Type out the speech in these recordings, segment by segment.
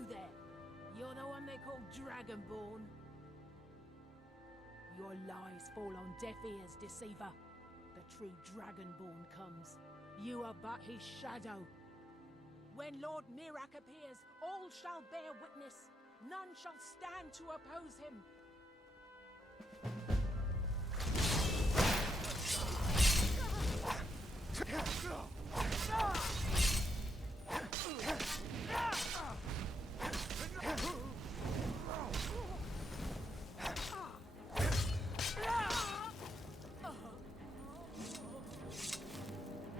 You there. You're the one they call Dragonborn. Your lies fall on deaf ears, deceiver. The true Dragonborn comes. You are but his shadow. When Lord Miraak appears, all shall bear witness. None shall stand to oppose him.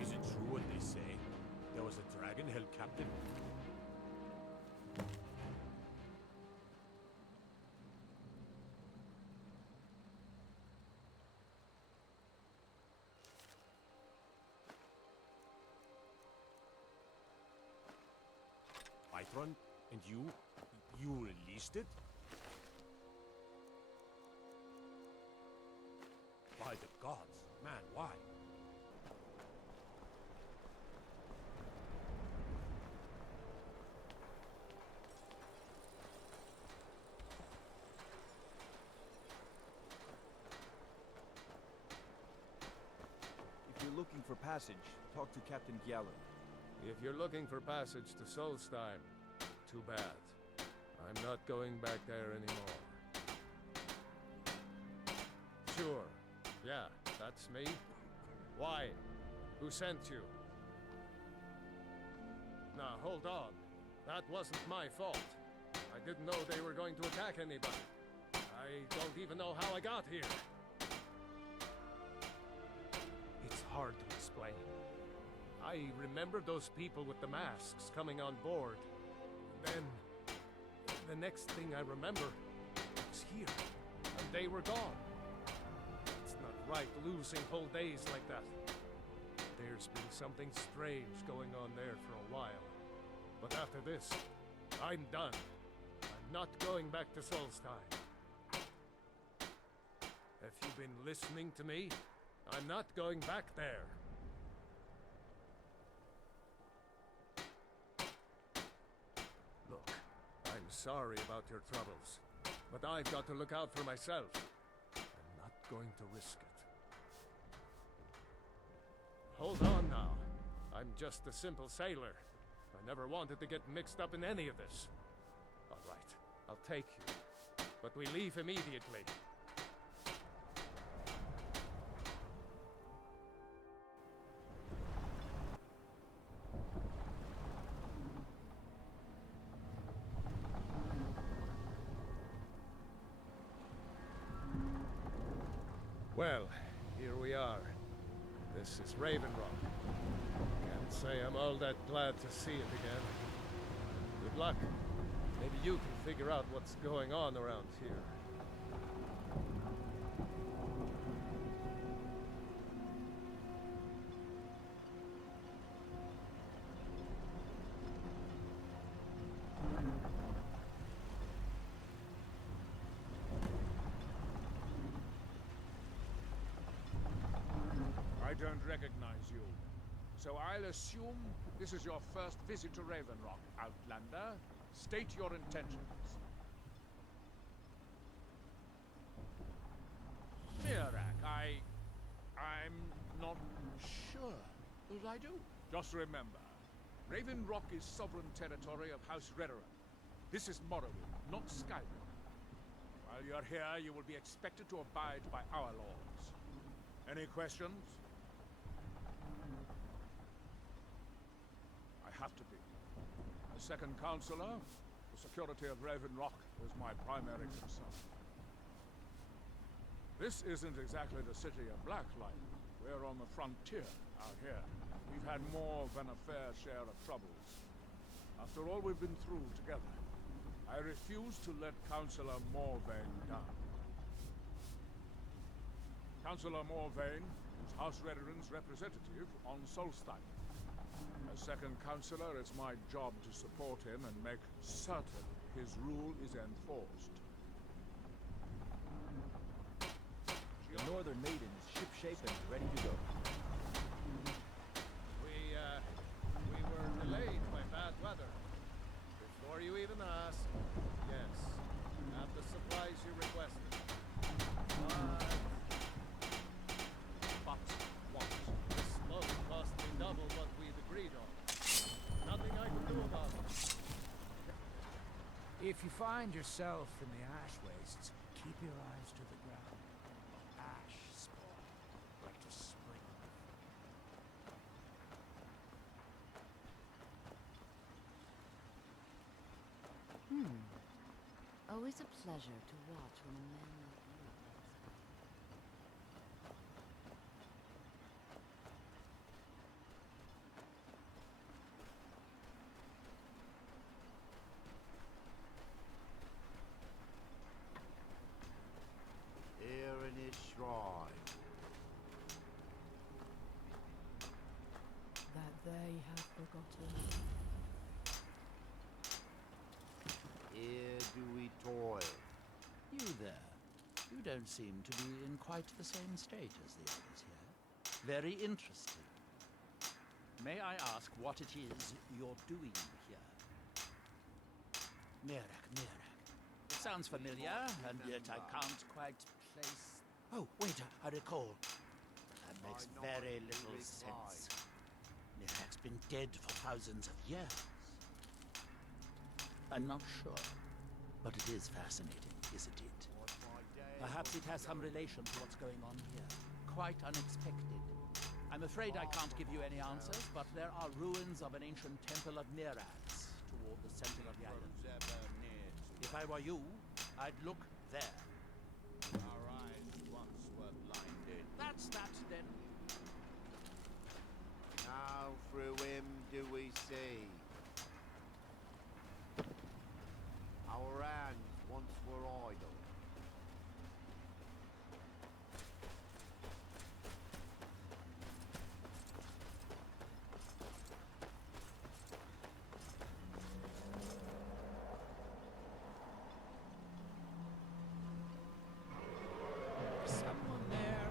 Is it true what they say? There was a dragon held captive? Pythron? And you released it? By the gods, man, why? If you're looking for passage, talk to Captain Gyallen. If you're looking for passage to Solstheim, too bad. I'm not going back there anymore. Sure. Yeah, that's me. Why? Who sent you? Now, hold on. That wasn't my fault. I didn't know they were going to attack anybody. I don't even know how I got here. It's hard to explain. I remember those people with the masks coming on board. Then, the next thing I remember was here, and they were gone. It's not right losing whole days like that. There's been something strange going on there for a while. But after this, I'm done. I'm not going back to Solstheim. Have you been listening to me? I'm not going back there. Look, I'm sorry about your troubles, but I've got to look out for myself. I'm not going to risk it. Hold on now. I'm just a simple sailor. I never wanted to get mixed up in any of this. All right, I'll take you. But we leave immediately. Well, here we are. This is Raven Rock. Can't say I'm all that glad to see it again. Good luck. Maybe you can figure out what's going on around here. I don't recognize you. So I'll assume this is your first visit to Raven Rock, Outlander. State your intentions. Miraak, I'm not sure that I do. Just remember, Raven Rock is sovereign territory of House Redoran. This is Morrowind, not Skyrim. While you're here, you will be expected to abide by our laws. Any questions? I have to be. As second counselor, the security of Raven Rock is my primary concern. This isn't exactly the city of Blacklight. We're on the frontier out here. We've had more than a fair share of troubles. After all we've been through together, I refuse to let Councillor Morvain down. Councillor Morvain is House Redoran's representative on Solstheim. As second councillor, it's my job to support him and make certain his rule is enforced. The Northern Maiden is shipshape and ready to go. We were delayed by bad weather. Before you even If you find yourself in the ash wastes, keep your eyes to the ground. Ash spawn, like to spring. Always a pleasure to watch when a man like you Here in his shrine. That they have forgotten. Here do we toil. You there. You don't seem to be in quite the same state as the others here. Very interesting. May I ask what it is you're doing here? Miraak. It sounds familiar, and yet I can't quite place... Oh, wait, I recall. That makes very little sense. Miraak's been dead for thousands of years. I'm not sure, but it is fascinating, isn't it? Perhaps it has some relation to what's going on here. Quite unexpected. I'm afraid I can't give you any answers, but there are ruins of an ancient temple of Miraak's toward the center of the island. If I were you, I'd look there. Our eyes once were blinded. That's that, then. Now through him do we see. Our hands once were idle. Someone there.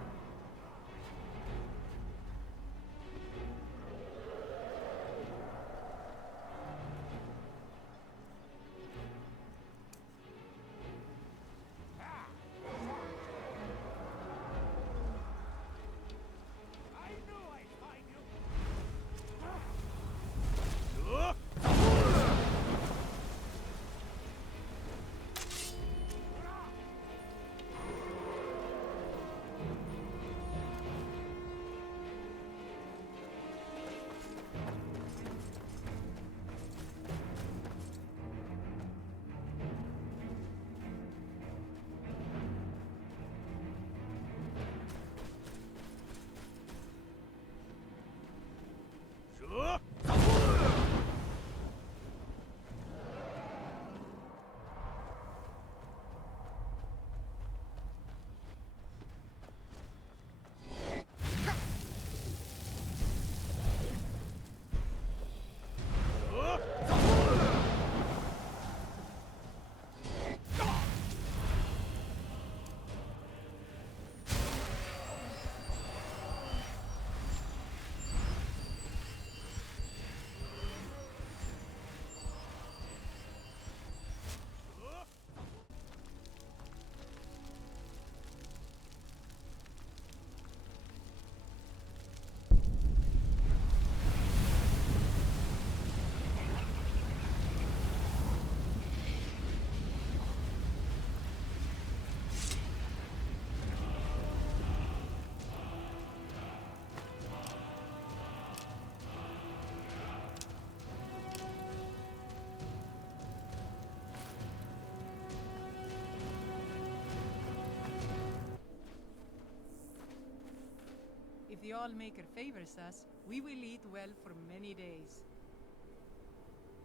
If the Allmaker favors us, we will eat well for many days.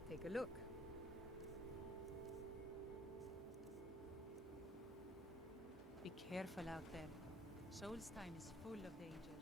Take a look. Be careful out there. Solstheim is full of dangers.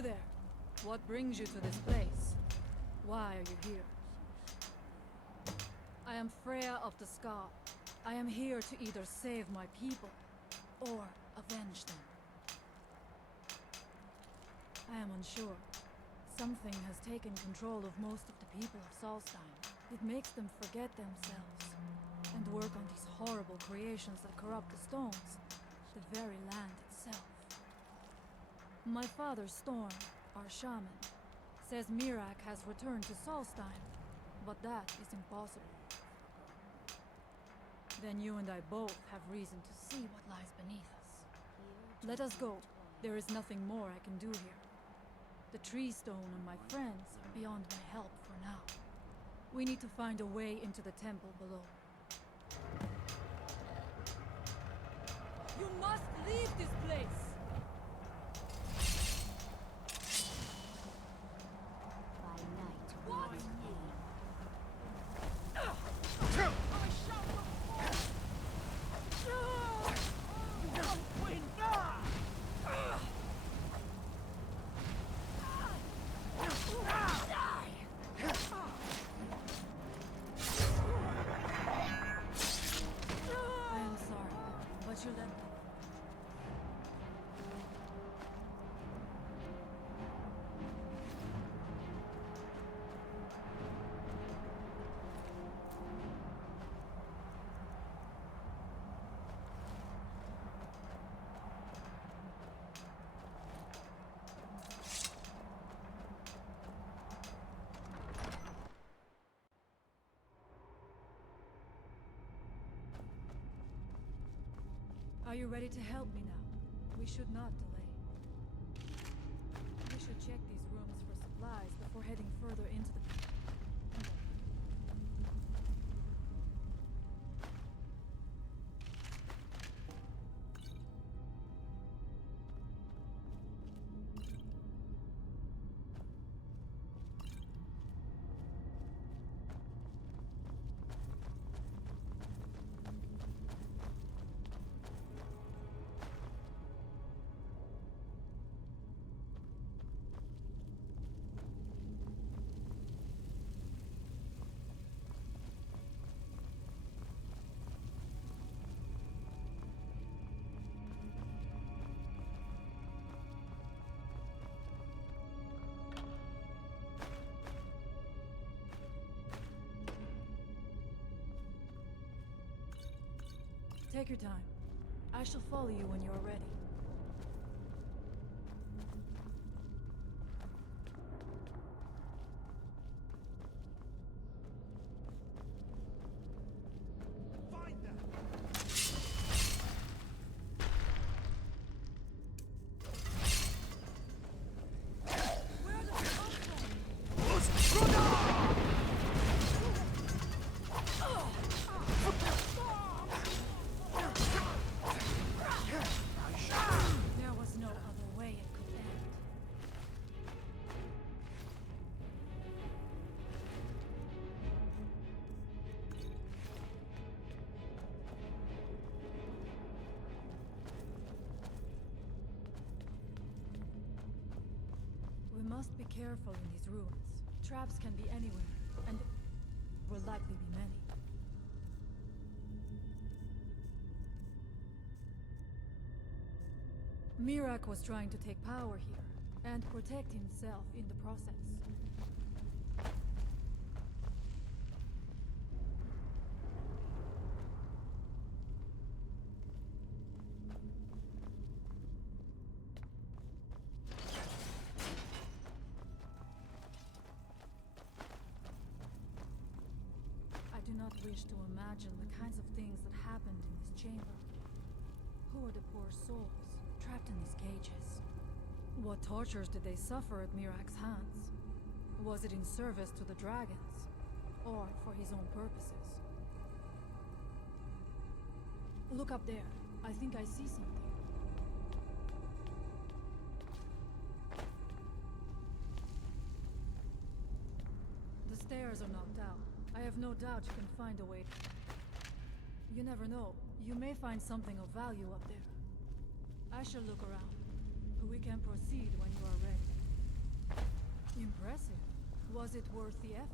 You there. What brings you to this place? Why are you here? I am Freya of the Scar. I am here to either save my people, or avenge them. I am unsure. Something has taken control of most of the people of Solstheim. It makes them forget themselves, and work on these horrible creations that corrupt the stones, the very land itself. My father, Storm, our shaman, says Miraak has returned to Solstheim, but that is impossible. Then you and I both have reason to see what lies beneath us. Let us go. There is nothing more I can do here. The tree stone and my friends are beyond my help for now. We need to find a way into the temple below. You must leave this place! By night, What? I am sorry, but you let me. Are you ready to help me now? We should not delay. We should check these rooms for supplies before heading further into the... Take your time. I shall follow you when you are ready. There was no other way it could end. We must be careful in these ruins. Traps can be anywhere, and will likely be many. Miraak was trying to take power here, and protect himself in the process. I do not wish to imagine the kinds of things that happened in this chamber. Who are the poor souls trapped in these cages? What tortures did they suffer at Miraak's hands? Was it in service to the dragons, or for his own purposes? Look up there. I think I see something. The stairs are knocked out. I have no doubt you can find a way. You never know. You may find something of value up there. I shall look around. We can proceed when you are ready. Impressive. Was it worth the effort?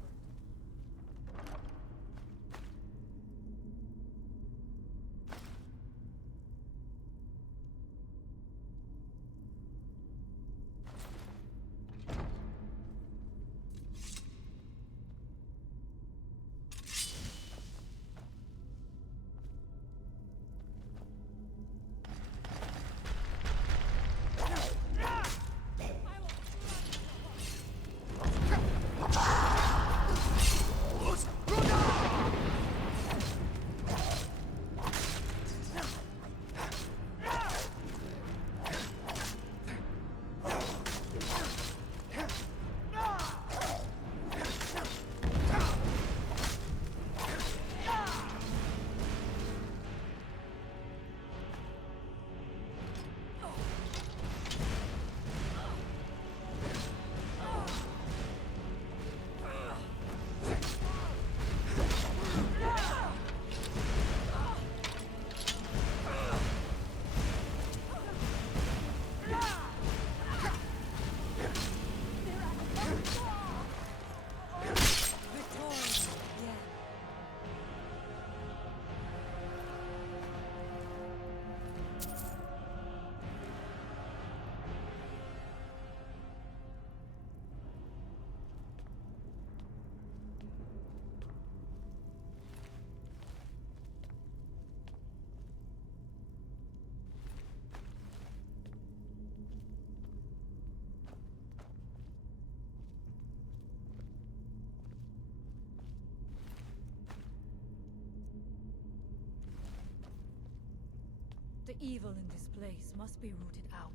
The evil in this place must be rooted out.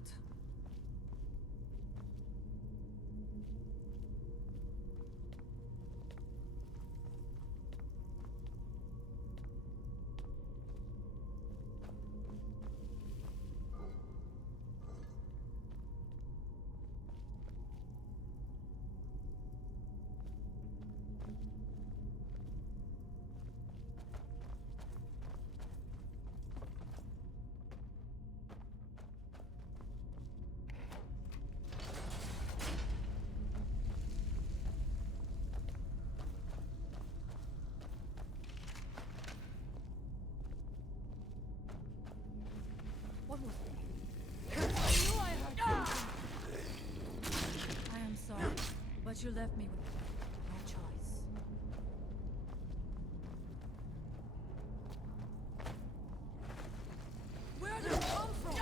What was it? I knew I heard something! I am sorry, but you left me with no choice. Where did it come from?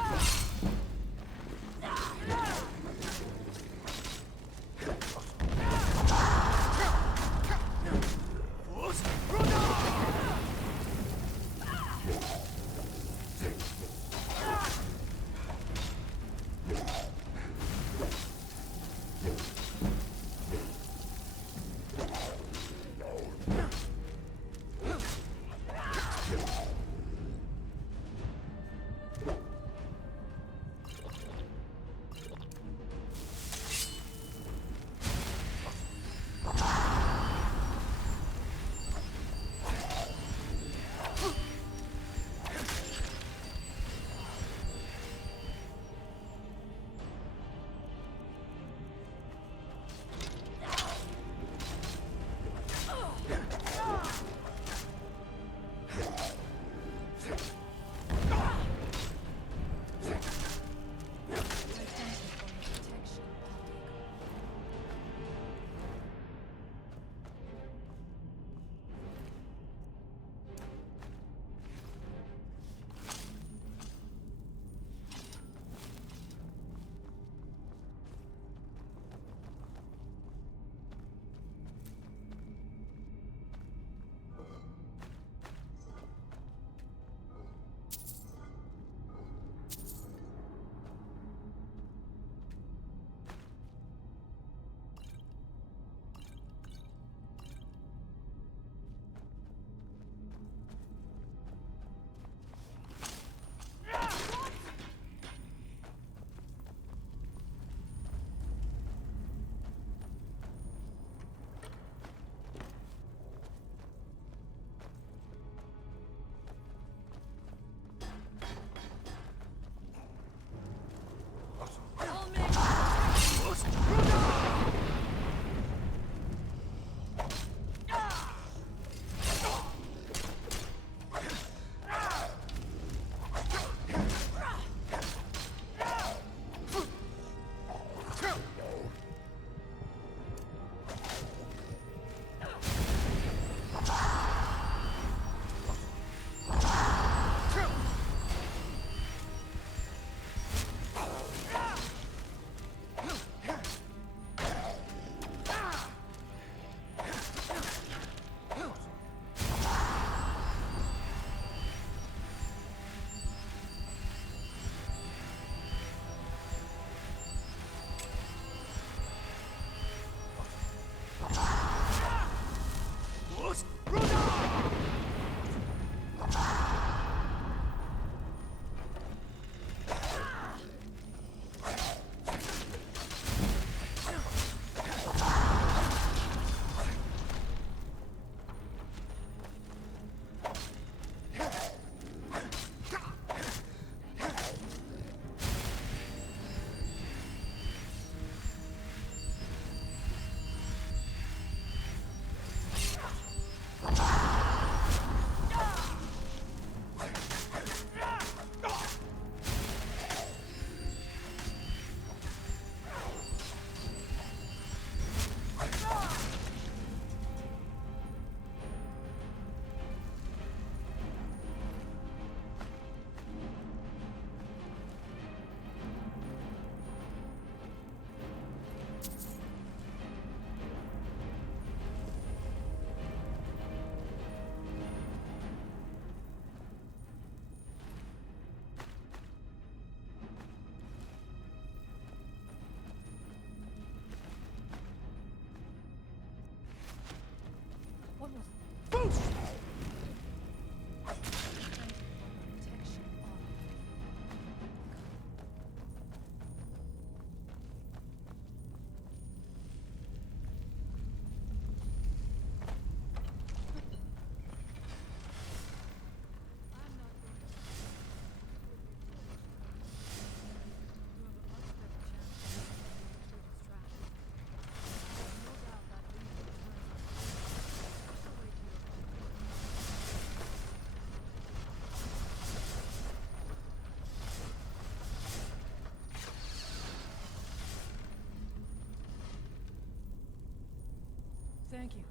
Thank you.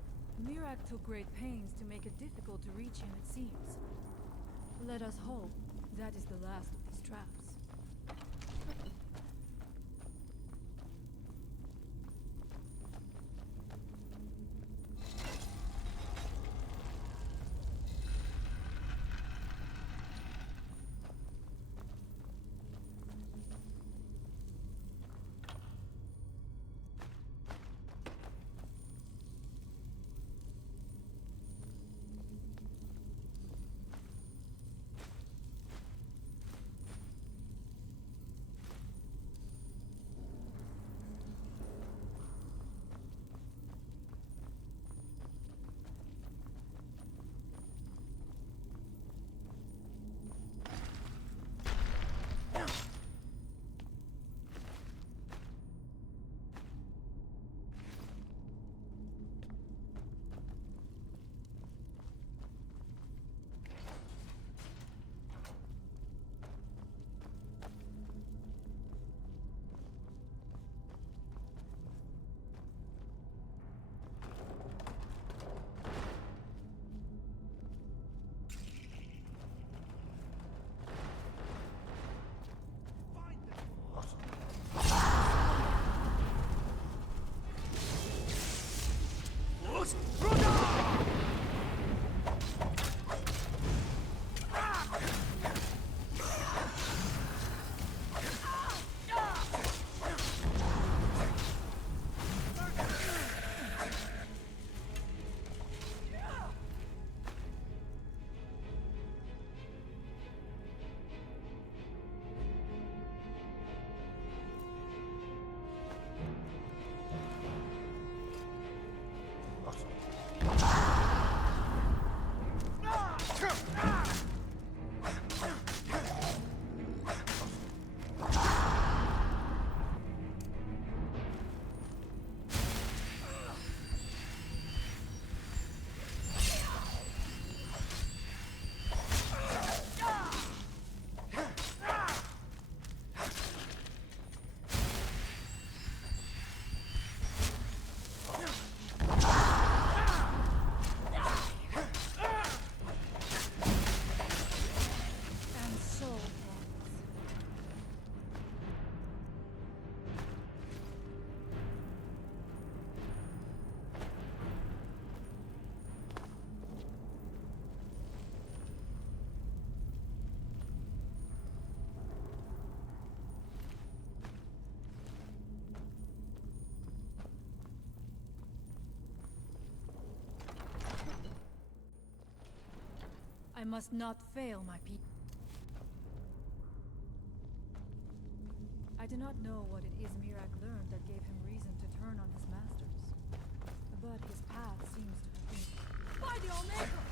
Miraak took great pains to make it difficult to reach him, it seems. Let us hope that is the last of these traps. I must not fail my people. I do not know what it is Miraak learned that gave him reason to turn on his masters. But his path seems to have been... By the Omega!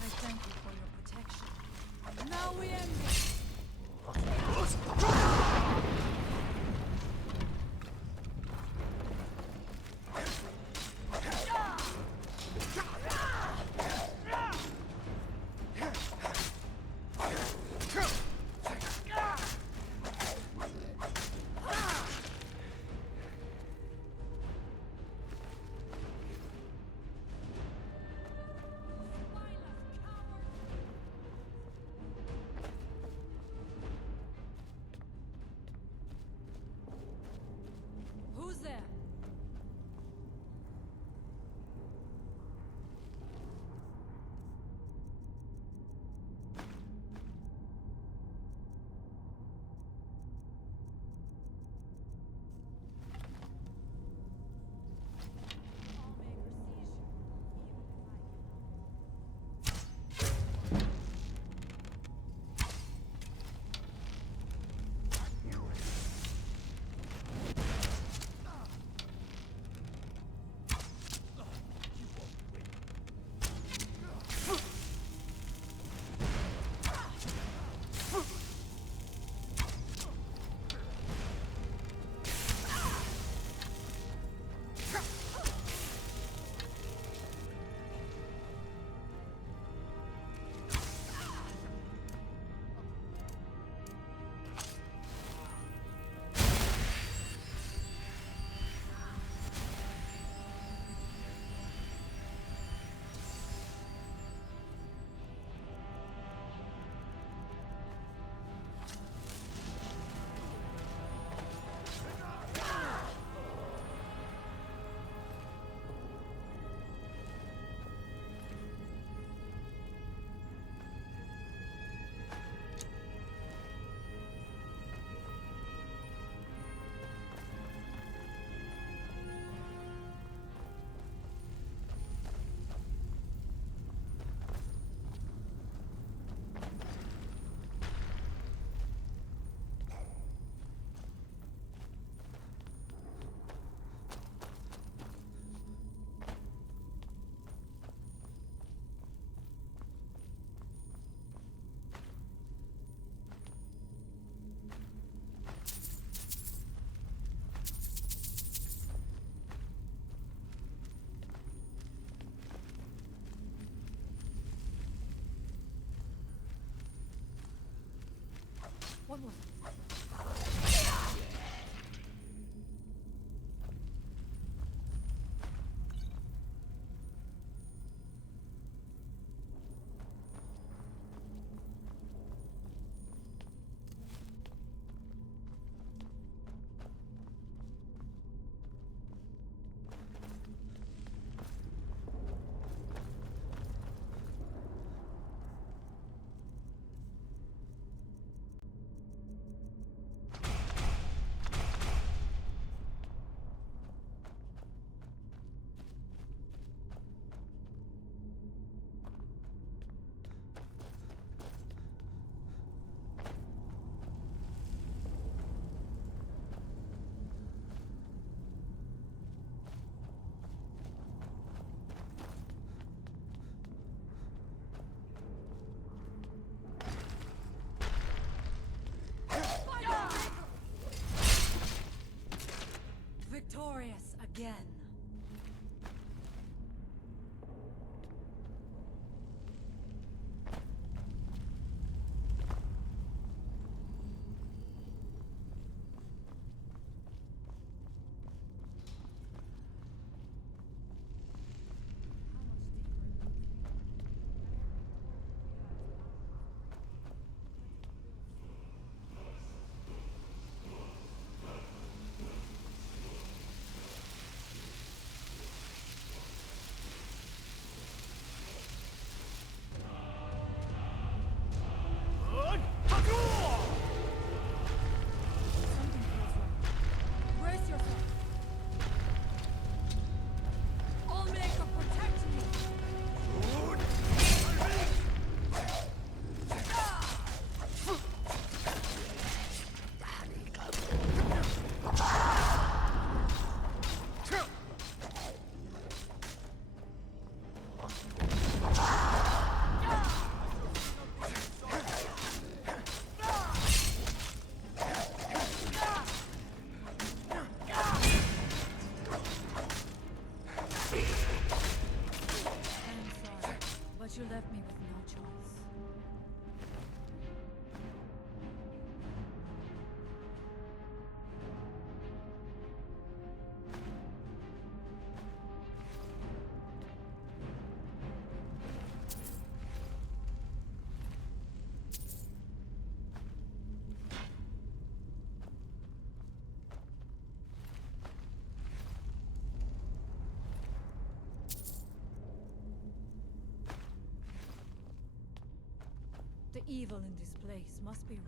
I thank you for your protection. Now we end it! guess you left me with no choice. The evil in this place must be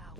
out.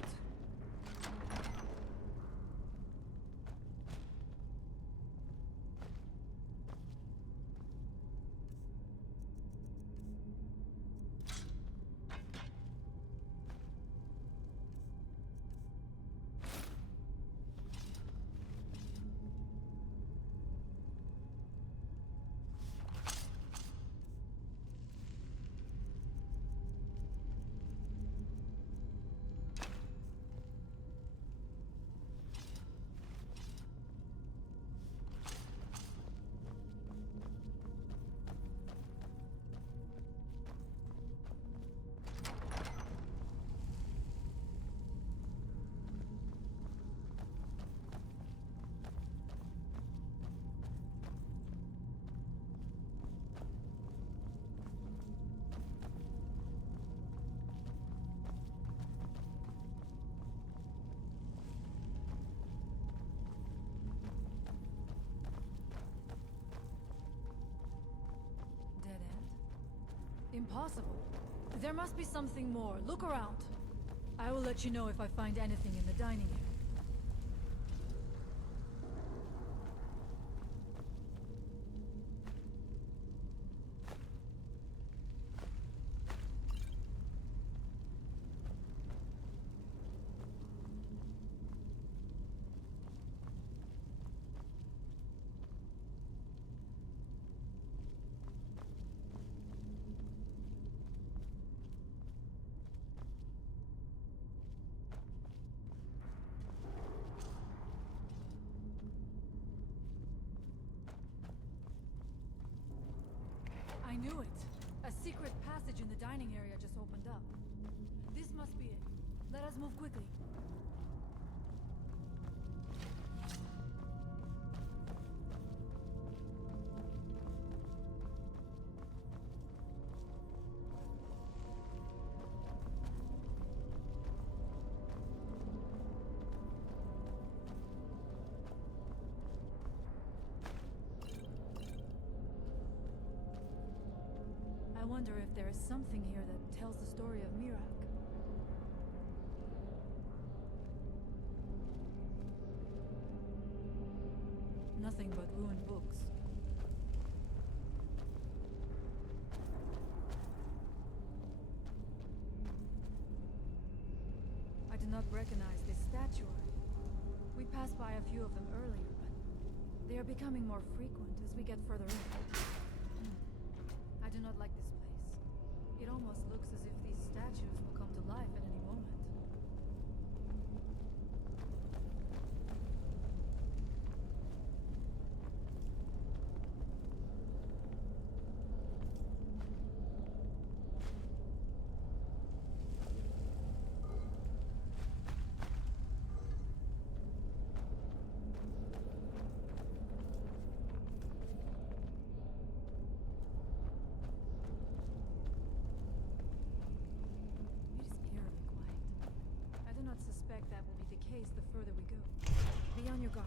Impossible. There must be something more. Look around. I will let you know if I find anything in the dining area. I knew it. A secret passage in the dining area just opened up. This must be it. Let us move quickly. I wonder if there is something here that tells the story of Miraak. Nothing but ruined books. I do not recognize this statuary. We passed by a few of them earlier, but they are becoming more frequent as we get further in. I do not like this place. It almost looks as if these statues will come to life at any moment. That will be the case the further we go. Be on your guard.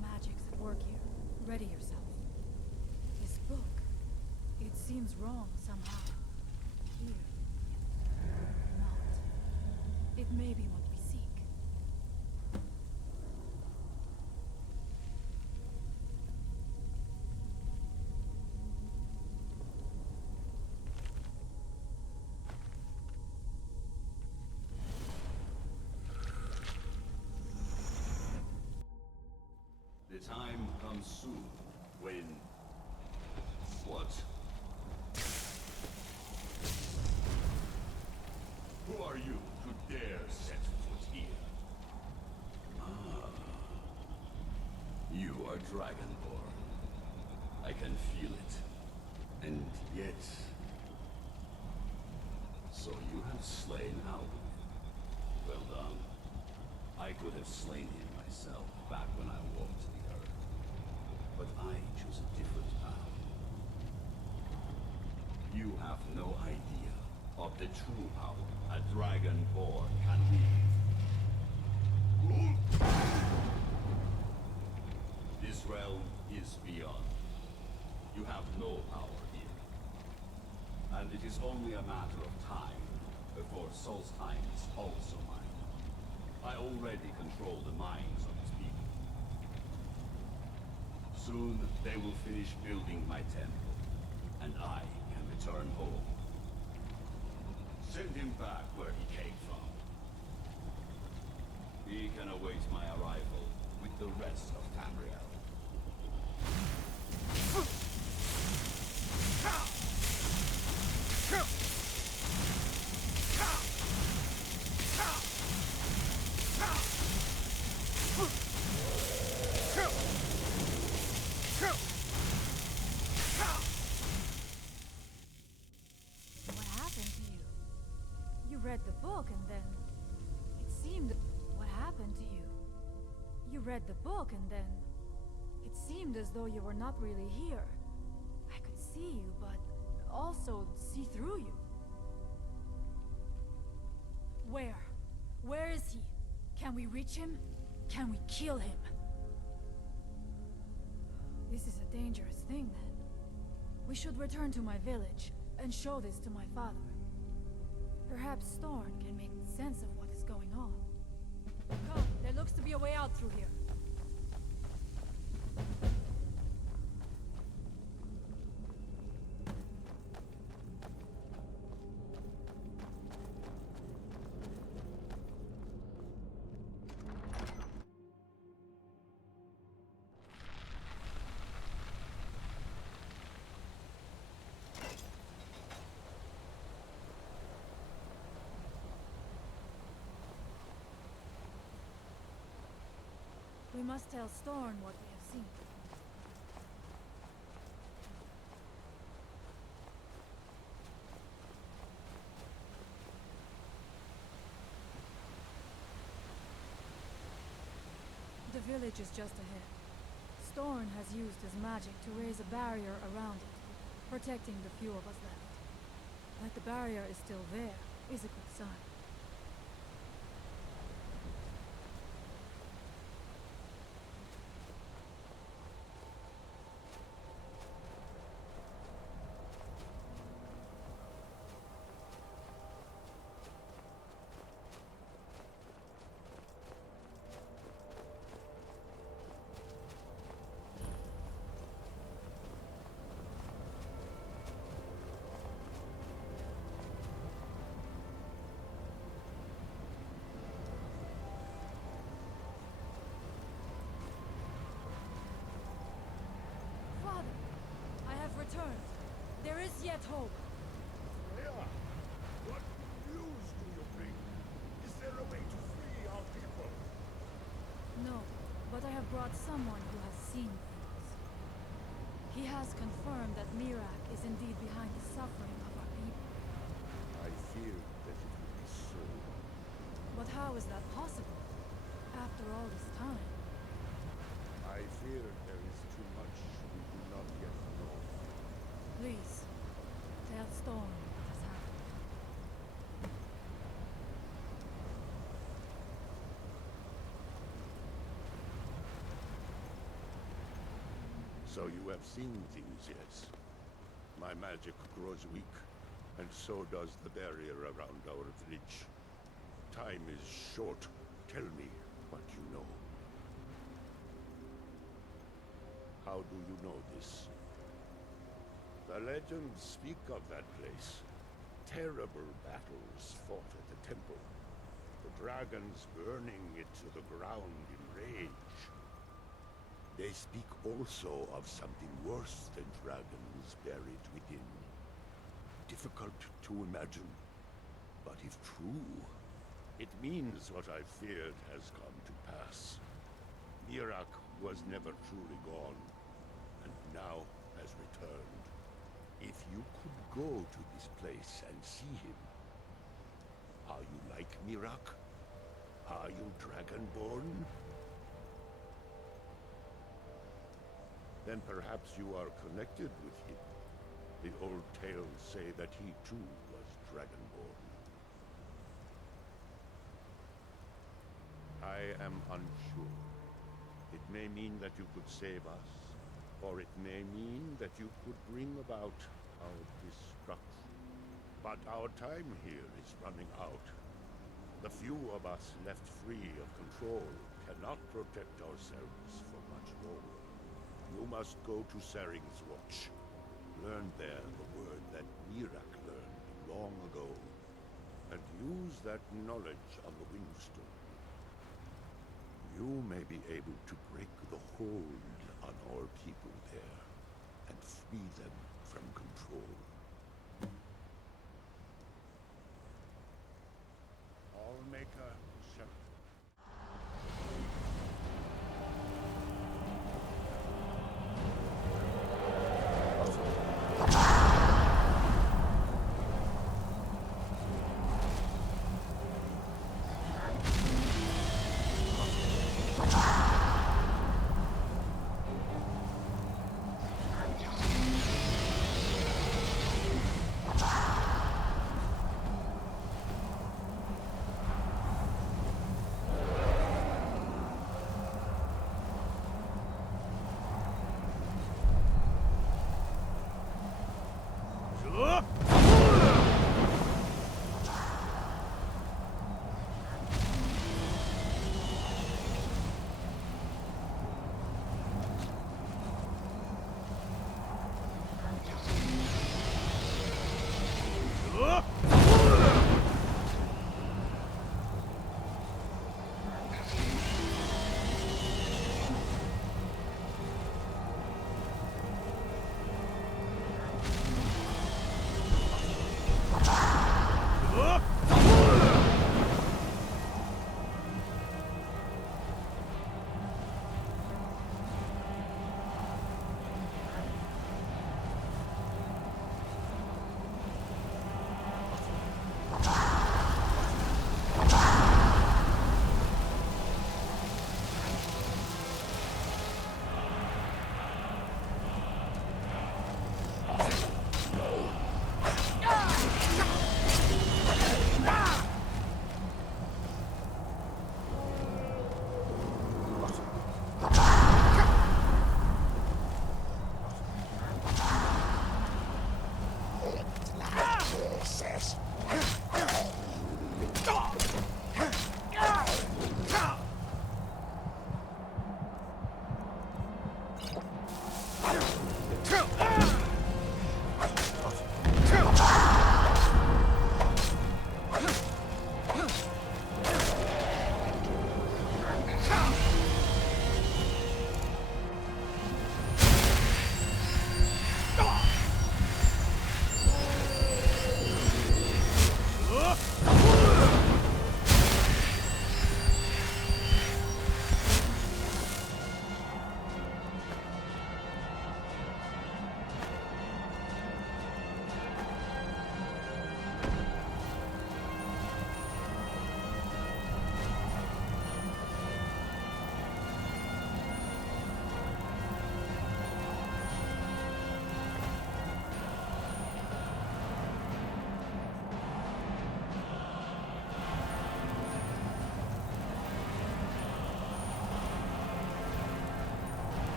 Magic's at work here. Ready yourself. This book, it seems wrong somehow. Here, not. It may be what we seek. The time comes soon when... What? Who are you to dare set foot here? Ah. You are Dragonborn. I can feel it. And yet... So you have slain Alvin. Well done. I could have slain him myself back when I walked the earth. But I choose a different path. You have no idea of the true power a Dragonborn can wield. This realm is beyond. You have no power here. And it is only a matter of time before Solstheim is also mine. I already control the minds of his people. Soon they will finish building my temple, and I can return home. Send him back where he came from. He can await my arrival with the rest of Tamriel. What happened to you? You read the book and then... It seemed... What happened to you? You read the book and then... It seemed as though you were not really here. I could see you, but also see through you. Where? Where is he? Can we reach him? Can we kill him? This is a dangerous thing, then. We should return to my village and show this to my father. Perhaps Storn can make sense of what is going on. Come, there looks to be a way out through here. We must tell Storn what we have seen. The village is just ahead. Storn has used his magic to raise a barrier around it, protecting the few of us left. That the barrier is still there is a good sign. Returned. There is yet hope. Freya, what news do you bring? Is there a way to free our people? No, but I have brought someone who has seen things. He has confirmed that Miraak is indeed behind the suffering of our people. I feared that it would be so. But how is that possible? After all this time? I fear there is too much we do not yet know. Please, tell Storm what has happened. So you have seen things, yes. My magic grows weak, and so does the barrier around our village. Time is short. Tell me what you know. How do you know this? The legends speak of that place. Terrible battles fought at the temple. The dragons burning it to the ground in rage. They speak also of something worse than dragons buried within. Difficult to imagine, but if true, it means what I feared has come to pass. Miraak was never truly gone, and now has returned. If you could go to this place and see him, are you like Miraak? Are you Dragonborn? Then perhaps you are connected with him. The old tales say that he too was Dragonborn. I am unsure. It may mean that you could save us, or it may mean that you could bring about our destruction. But our time here is running out. The few of us left free of control cannot protect ourselves for much longer. You must go to Saring's Watch. Learn there the word that Miraak learned long ago, and use that knowledge on the Windstone. You may be able to break the hold on our people there, and free them from control. Allmaker, sir.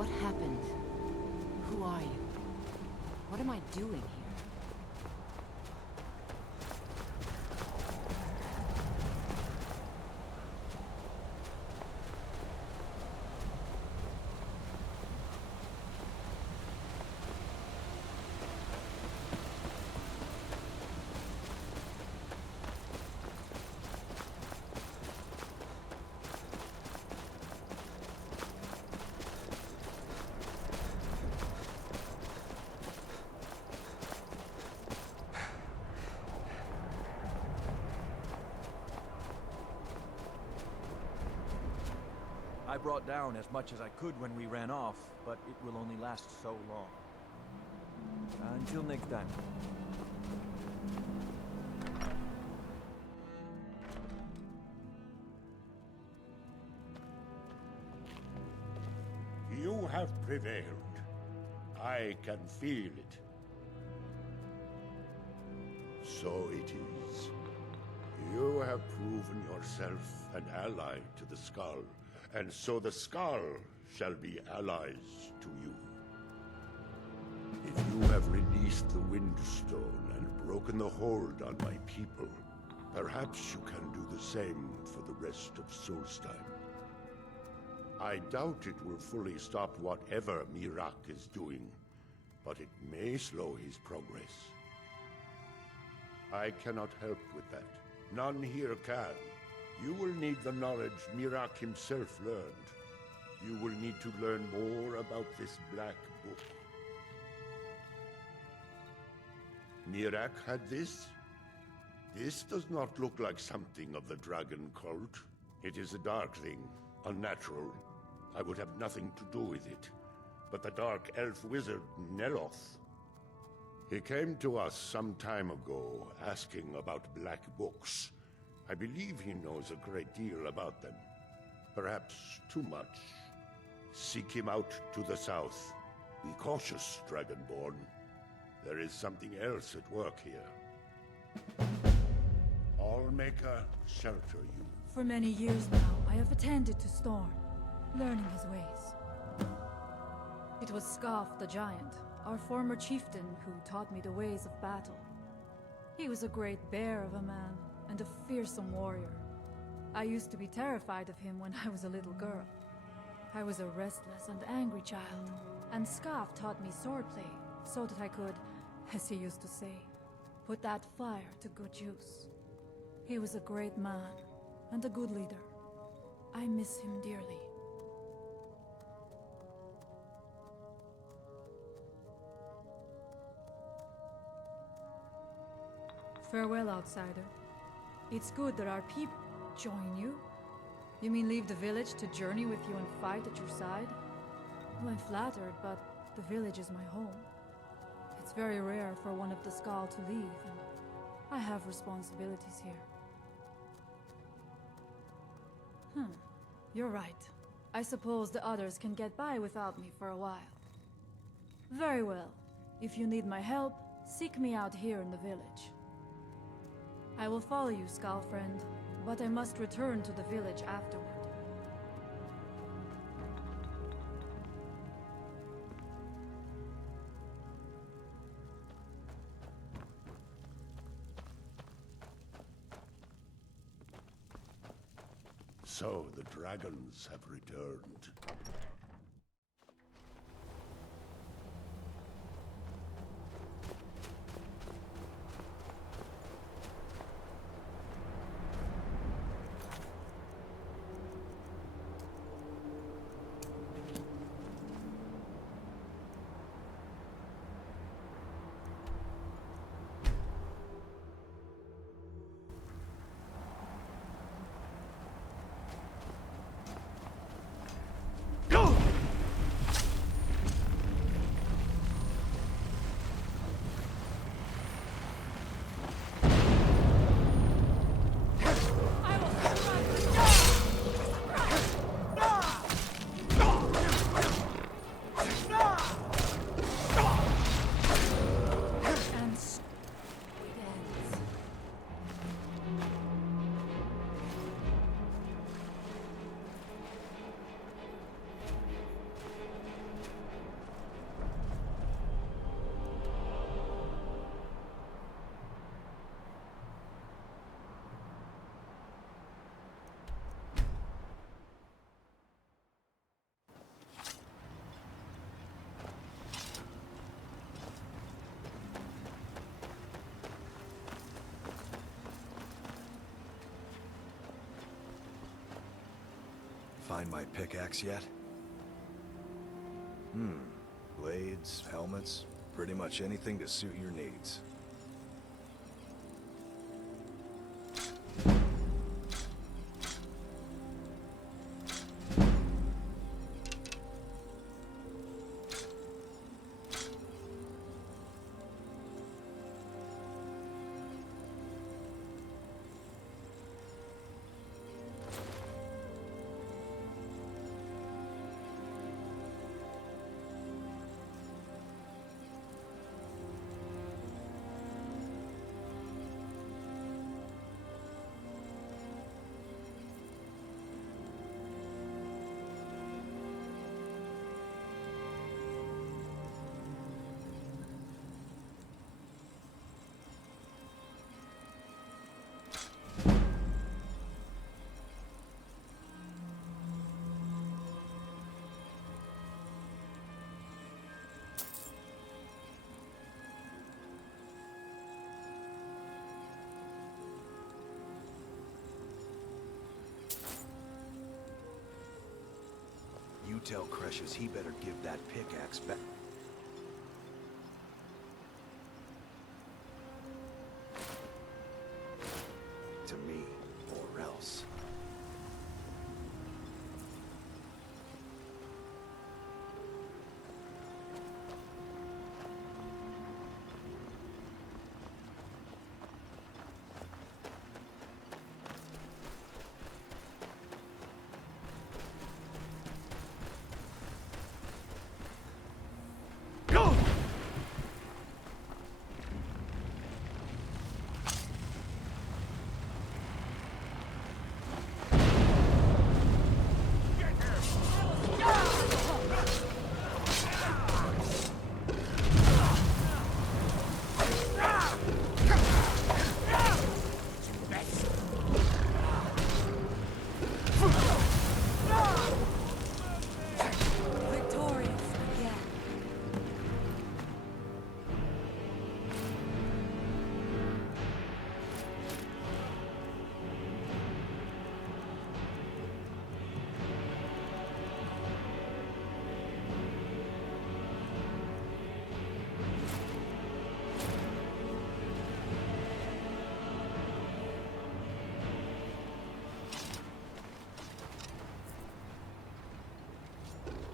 What happened? Who are you? What am I doing here? I brought down as much as I could when we ran off, but it will only last so long. Until next time. You have prevailed. I can feel it. So it is. You have proven yourself an ally to the Skull, and so the Skull shall be allies to you. If you have released the Windstone and broken the hold on my people, perhaps you can do the same for the rest of Solstheim. I doubt it will fully stop whatever Miraak is doing, but it may slow his progress. I cannot help with that. None here can. You will need the knowledge Miraak himself learned. You will need to learn more about this Black Book. Miraak had this? This does not look like something of the dragon cult. It is a dark thing, unnatural. I would have nothing to do with it. But the dark elf wizard, Neloth. He came to us some time ago, asking about black books. I believe he knows a great deal about them. Perhaps too much. Seek him out to the south. Be cautious, Dragonborn. There is something else at work here. Allmaker, shelter you. For many years now, I have attended to Storm, learning his ways. It was Scarf the Giant, our former chieftain, who taught me the ways of battle. He was a great bear of a man, and a fearsome warrior. I used to be terrified of him when I was a little girl. I was a restless and angry child, and Scarf taught me swordplay, so that I could, as he used to say, put that fire to good use. He was a great man, and a good leader. I miss him dearly. Farewell, outsider. It's good that our people join you. You mean leave the village to journey with you and fight at your side? Well, I'm flattered, but the village is my home. It's very rare for one of the Skal to leave, and I have responsibilities here. You're right. I suppose the others can get by without me for a while. Very well. If you need my help, seek me out here in the village. I will follow you, Skal friend, but I must return to the village afterward. So the dragons have returned. Go! find my pickaxe yet? Blades, helmets, pretty much anything to suit your needs. You tell Cresius he better give that pickaxe back. To me, or else.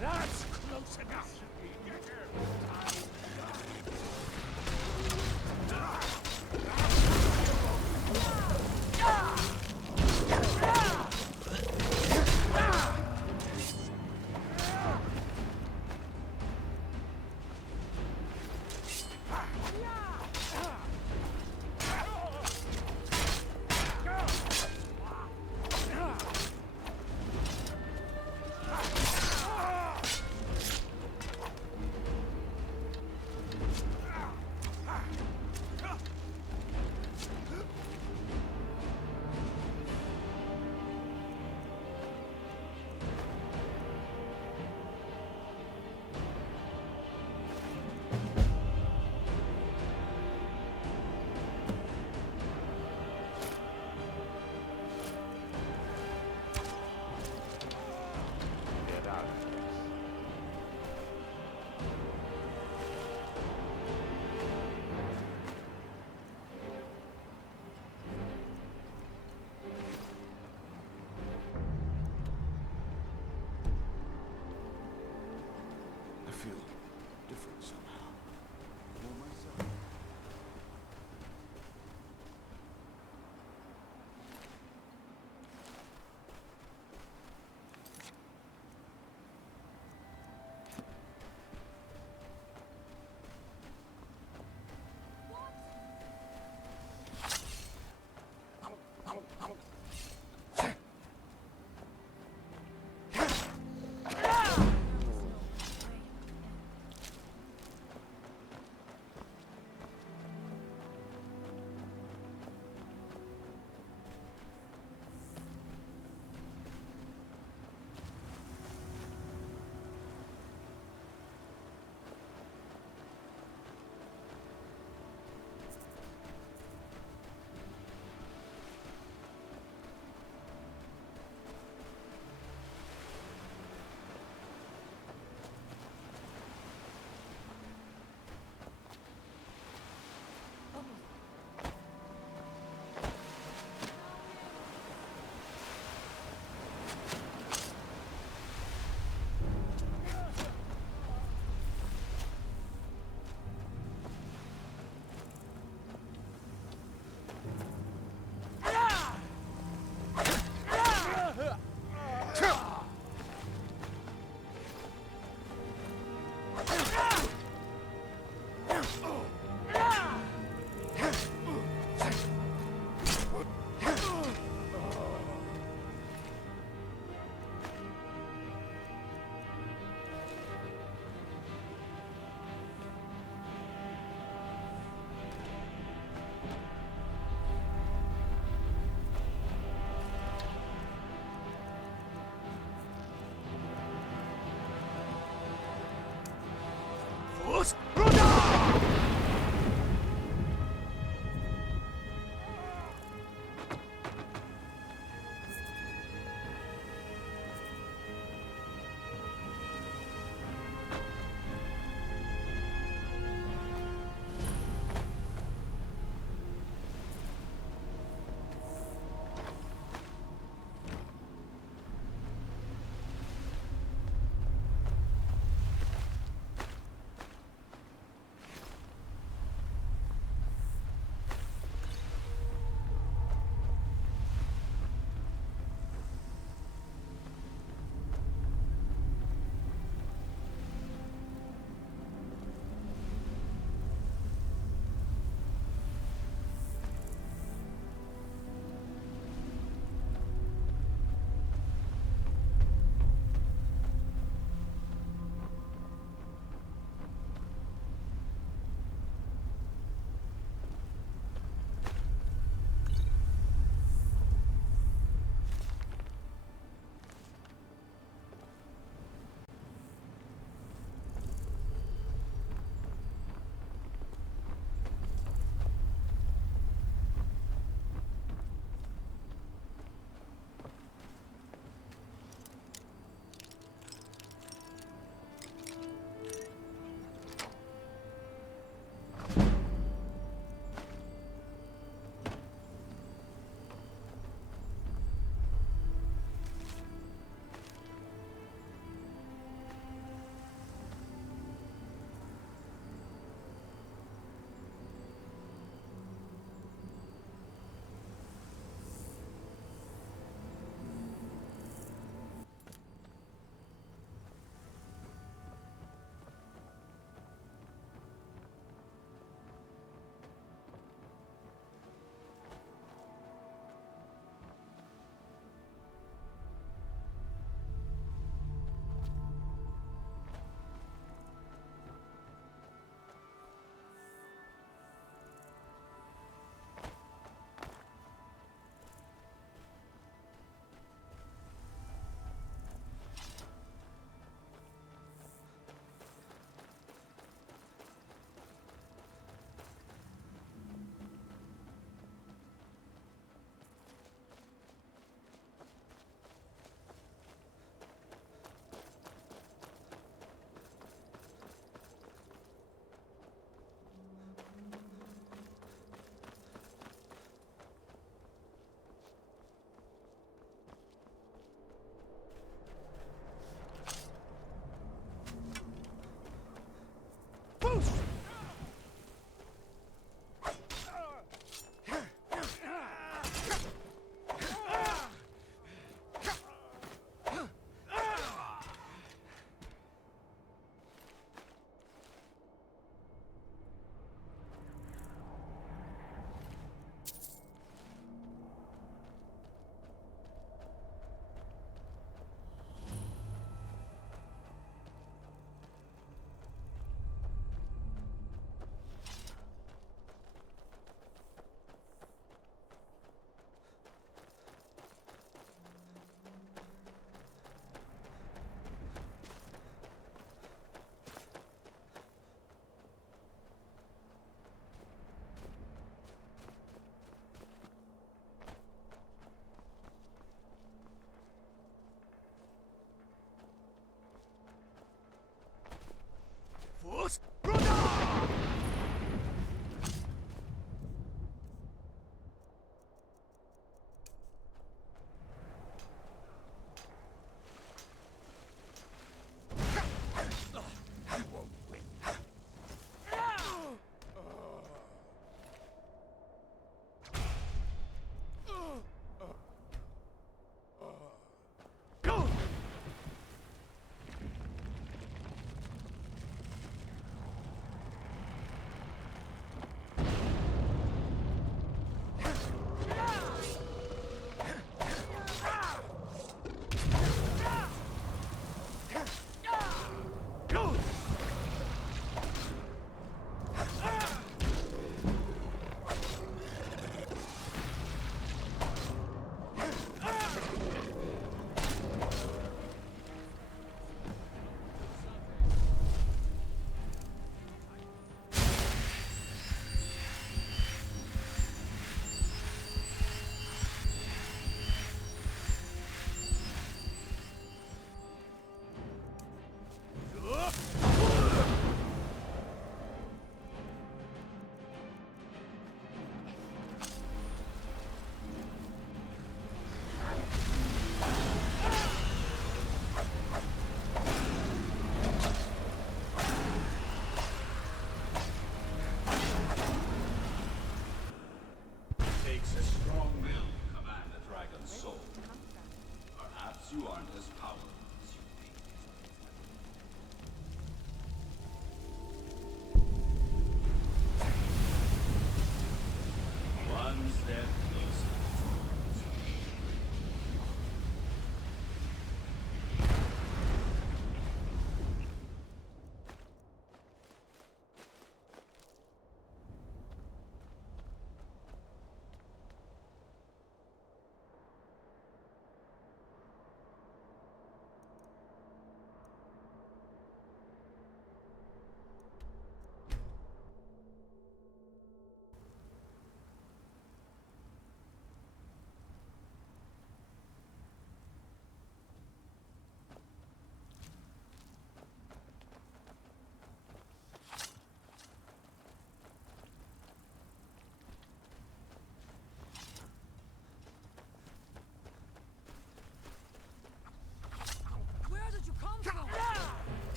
That's close enough. I feel different somehow. More myself. fools! Runa!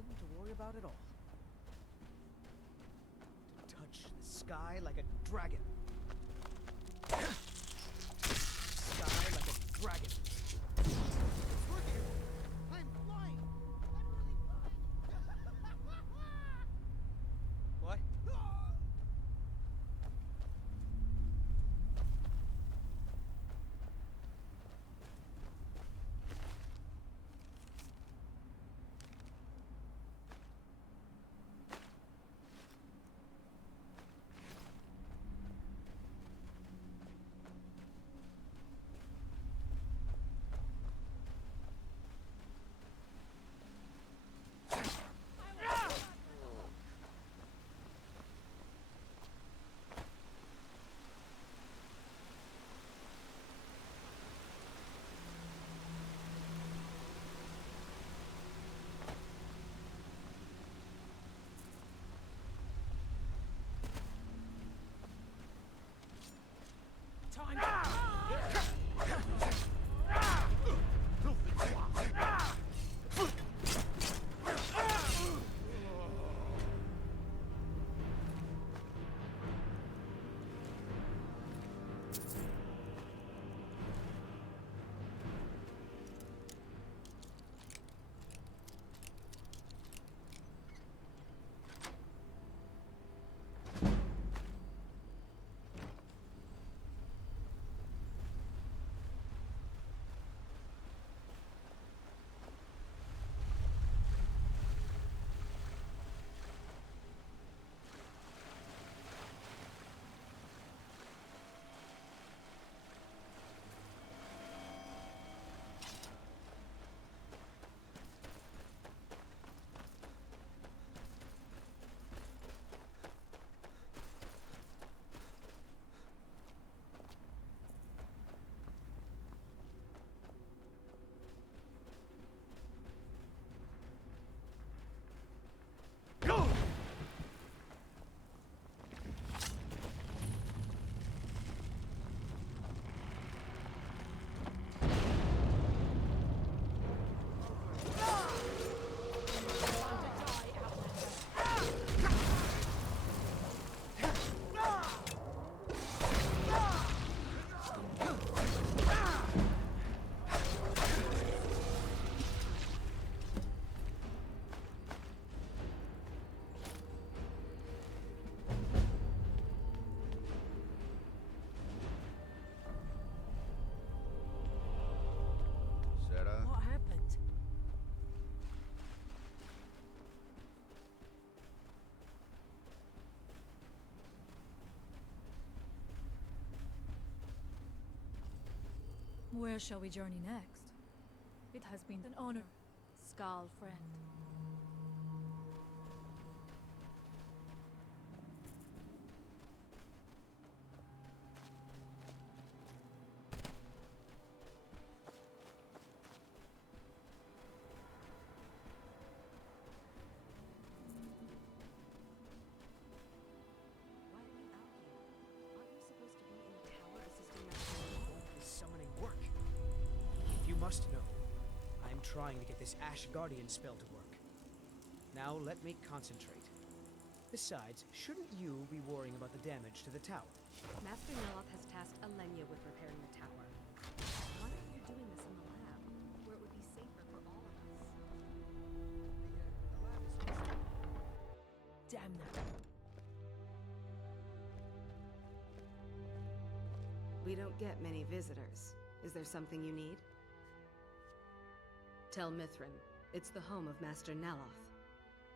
nothing to worry about at all. To touch the sky like a dragon. Sky like a dragon. It's working! I'm flying! I'm really flying! What? Where shall we journey next? It has been an honor, Skal friend. Must know. I'm trying to get this Ash Guardian spell to work. Now let me concentrate. Besides, shouldn't you be worrying about the damage to the tower? Master Neloth has tasked Alenia with repairing the tower. Why aren't you doing this in the lab, where it would be safer for all of us? Damn that. We don't get many visitors. Is there something you need? Tel Mithrin. It's the home of Master Neloth.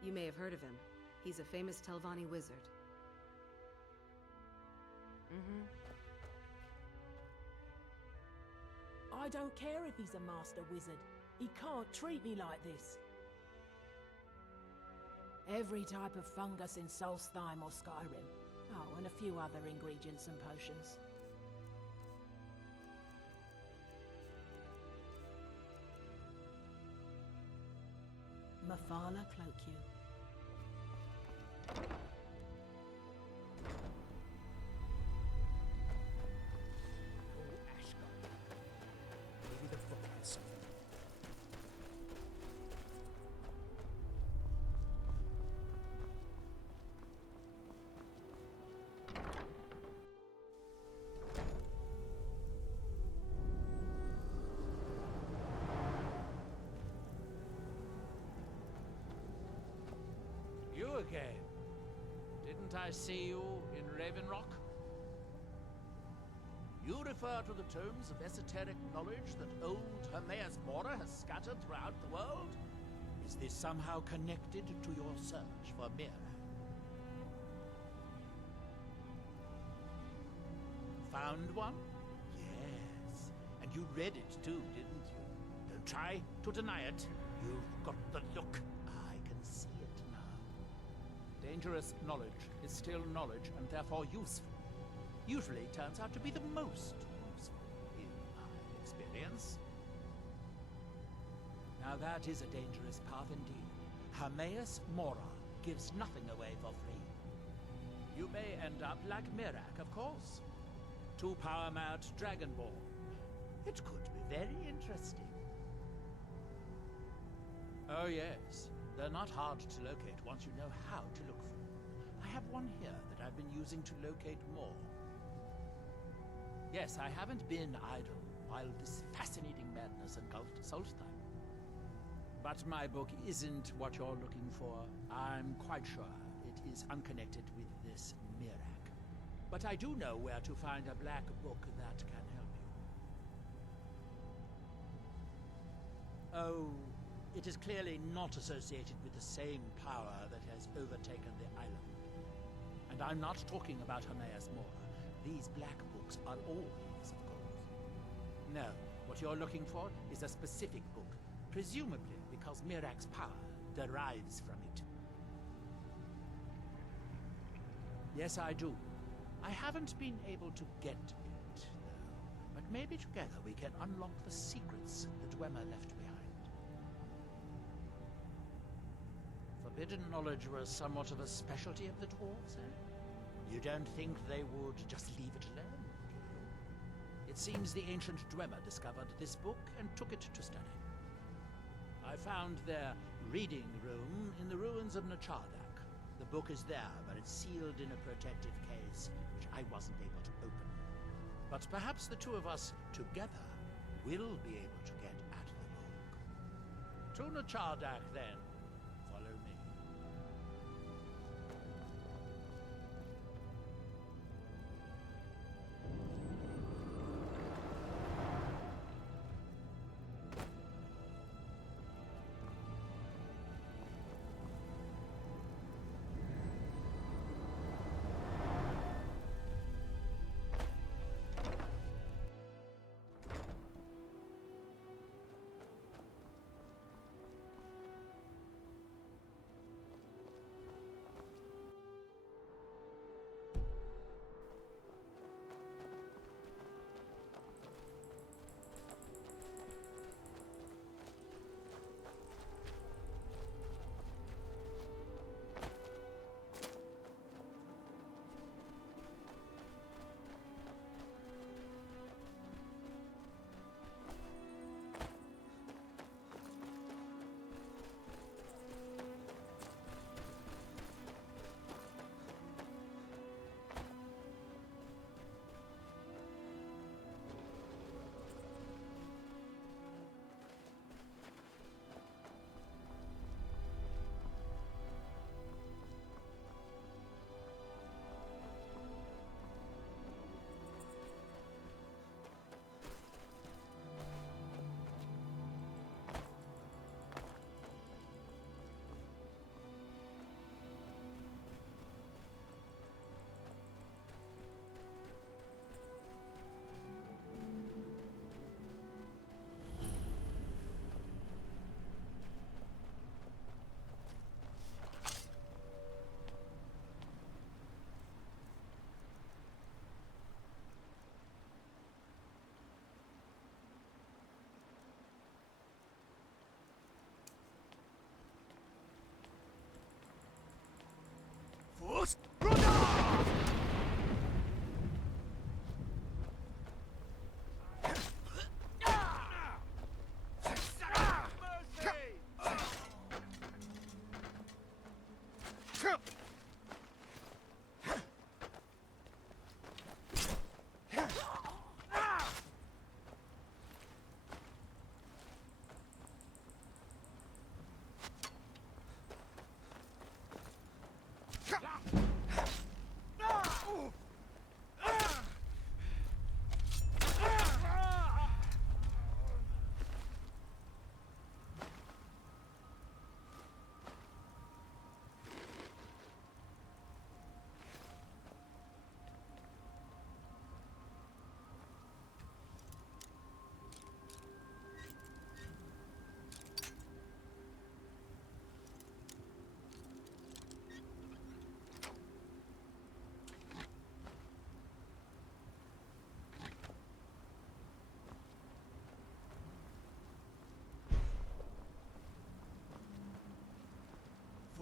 You may have heard of him. He's a famous Telvanni wizard. I don't care if he's a master wizard. He can't treat me like this. Every type of fungus in Solstheim or Skyrim. Oh, and a few other ingredients and potions. Mafala cloak you. Maybe the book has something. again. Didn't I see you in Raven Rock? You refer to the tomes of esoteric knowledge that old Hermaeus Mora has scattered throughout the world? Is this somehow connected to your search for Miraak? Found one? Yes. And you read it too, didn't you? Don't try to deny it. You've got the look. I can see it now. Dangerous knowledge is still knowledge and therefore useful. Usually turns out to be the most useful, in my experience. Now that is a dangerous path indeed. Hermaeus Mora gives nothing away for free. You may end up like Miraak, of course. Too power-mad Dragonborn. It could be very interesting. Oh yes, they're not hard to locate once you know how to look for them. I have one here that I've been using to locate more. Yes, I haven't been idle while this fascinating madness engulfed Solstheim. But my book isn't what you're looking for. I'm quite sure it is unconnected with this Miraak. But I do know where to find a black book that can help you. Oh, it is clearly not associated with the same power that has overtaken the island. And I'm not talking about Hermaeus Mora. These black books are always, of course. No, what you're looking for is a specific book, presumably because Miraak's power derives from it. Yes, I do. I haven't been able to get it, though. But maybe together we can unlock the secrets the Dwemer left behind. Forbidden knowledge was somewhat of a specialty of the dwarves, eh? You don't think they would just leave it alone, do you? It seems the ancient Dwemer discovered this book and took it to study. I found their reading room in the ruins of Nachardak. The book is there, but it's sealed in a protective case, which I wasn't able to open. But perhaps the two of us, together, will be able to get at the book. To Nachardak, then. Follow me.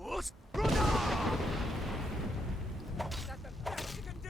That's the best you can do!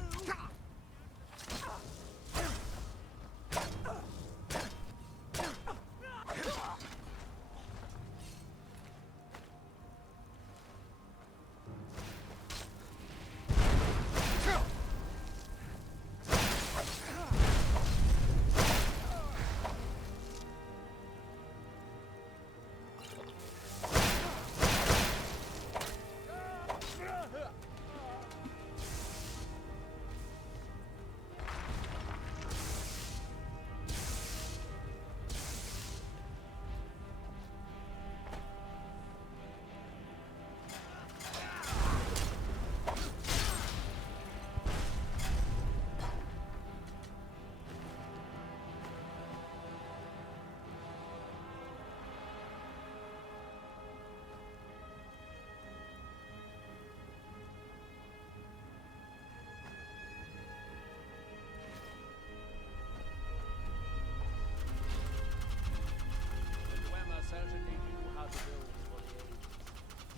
Certainly knew how to build for the ages.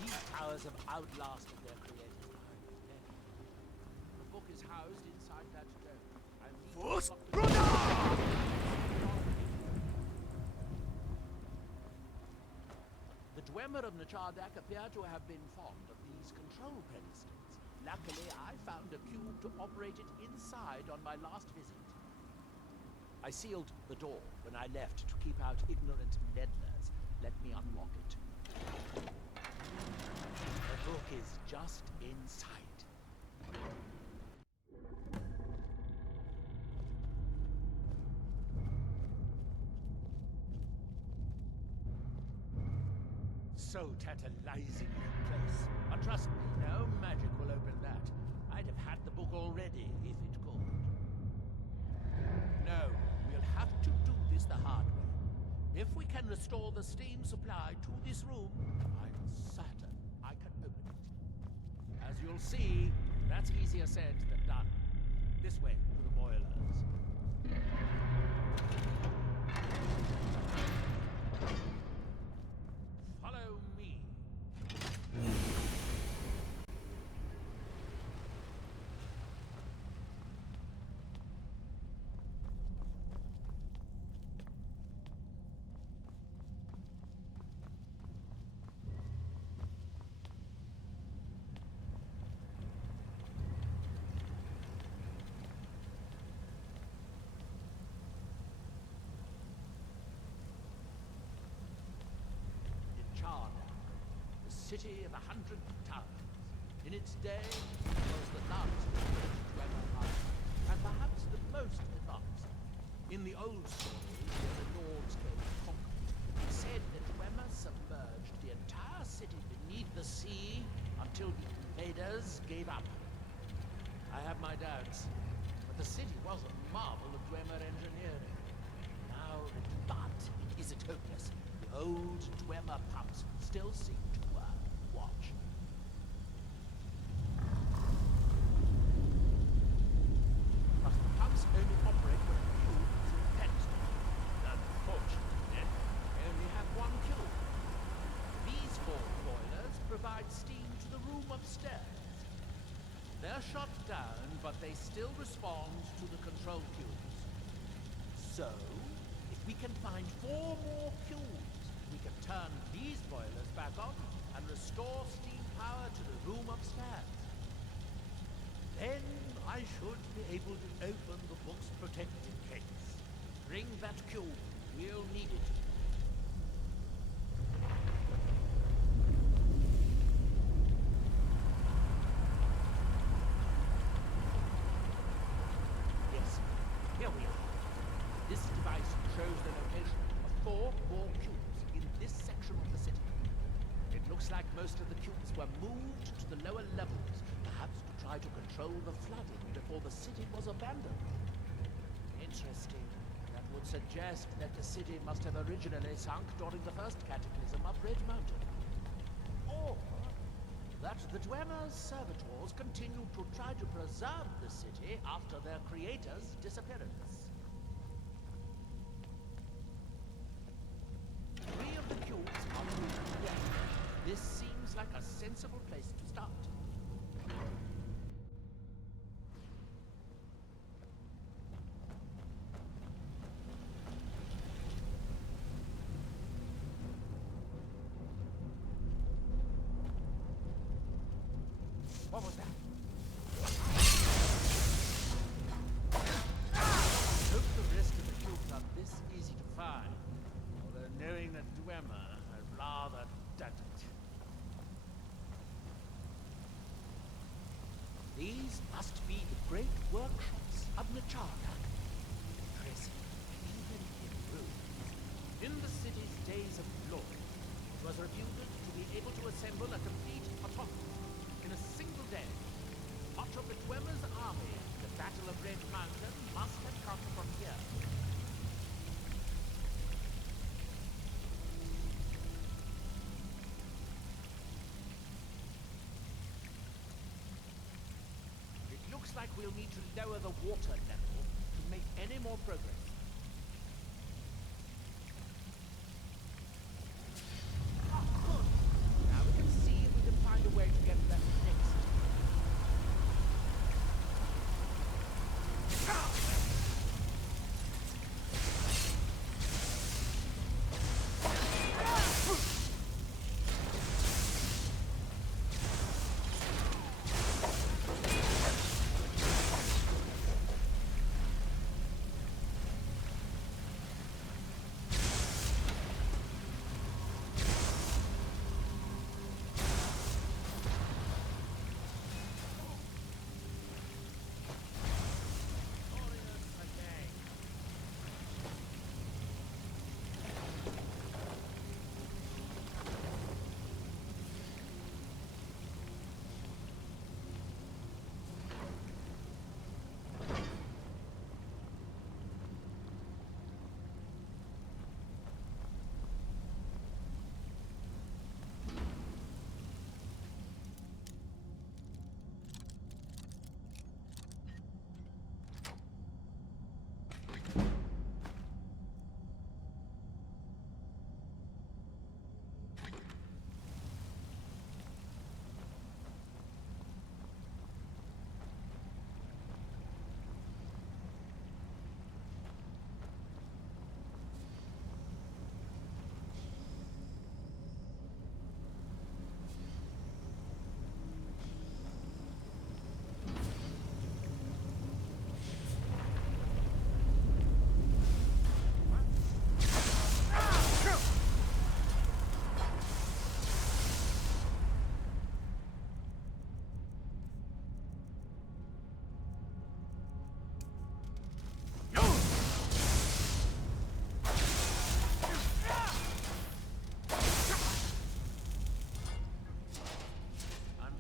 These towers have outlasted their creators by many. The book is housed inside that dome. The Dwemer of Nachardak appear to have been fond of these control pedestals. Luckily, I found a cube to operate it inside on my last visit. I sealed the door when I left to keep out ignorant meddlers. Let me unlock it. The book is just inside. So tantalizing a place. But trust me, no magic will open that. I'd have had the book already if it could. No, we'll have to do this the hard way. If we can restore the steam supply to this room, I'm certain I can open it. As you'll see, that's easier said than done. This way, to the boilers. Follow me. City of 100 towers. In its day, it was the largest Dwemer island, and perhaps the most advanced. In the old stories, where the Lords came conquered, it said that Dwemer submerged the entire city beneath the sea until the invaders gave up. I have my doubts, but the city was a marvel of Dwemer engineering. Now, but it isn't hopeless. The old Dwemer pumps still seem to watch. But the pumps only operate when the cube is in pedestal. Unfortunately, we only have one cube. These 4 boilers provide steam to the room upstairs. They're shut down, but they still respond to the control cubes. So, if we can find 4 more cubes, we can turn these boilers back on and restore steam power to the room upstairs. Then I should be able to open the book's protected case. Bring that cube. We'll need it. Yes, here we are. This device shows the location of 4 more cubes in this section of the city. It looks like most of the cubes were moved to the lower levels, perhaps to try to control the flooding before the city was abandoned. Interesting. That would suggest that the city must have originally sunk during the first cataclysm up Red Mountain. Or that the Dwemer's servitors continued to try to preserve the city after their creator's disappearance. 3 of the cubes are moved together. This seems Looks like a sensible place to start. What was that? Hope the rest of the cubes are this easy to find. Although knowing that Dwemer, I'd rather doubt it. These must be the great workshops of Miraak. Impressive, even in ruins. In the city's days of glory, it was reputed to be able to assemble a complete autonomy in a single day. Much of the Dwemer's army, the Battle of Red Mountain, must have come from here. It looks like we'll need to lower the water level to make any more progress. Oh, good. Now we can see if we can find a way to get left next.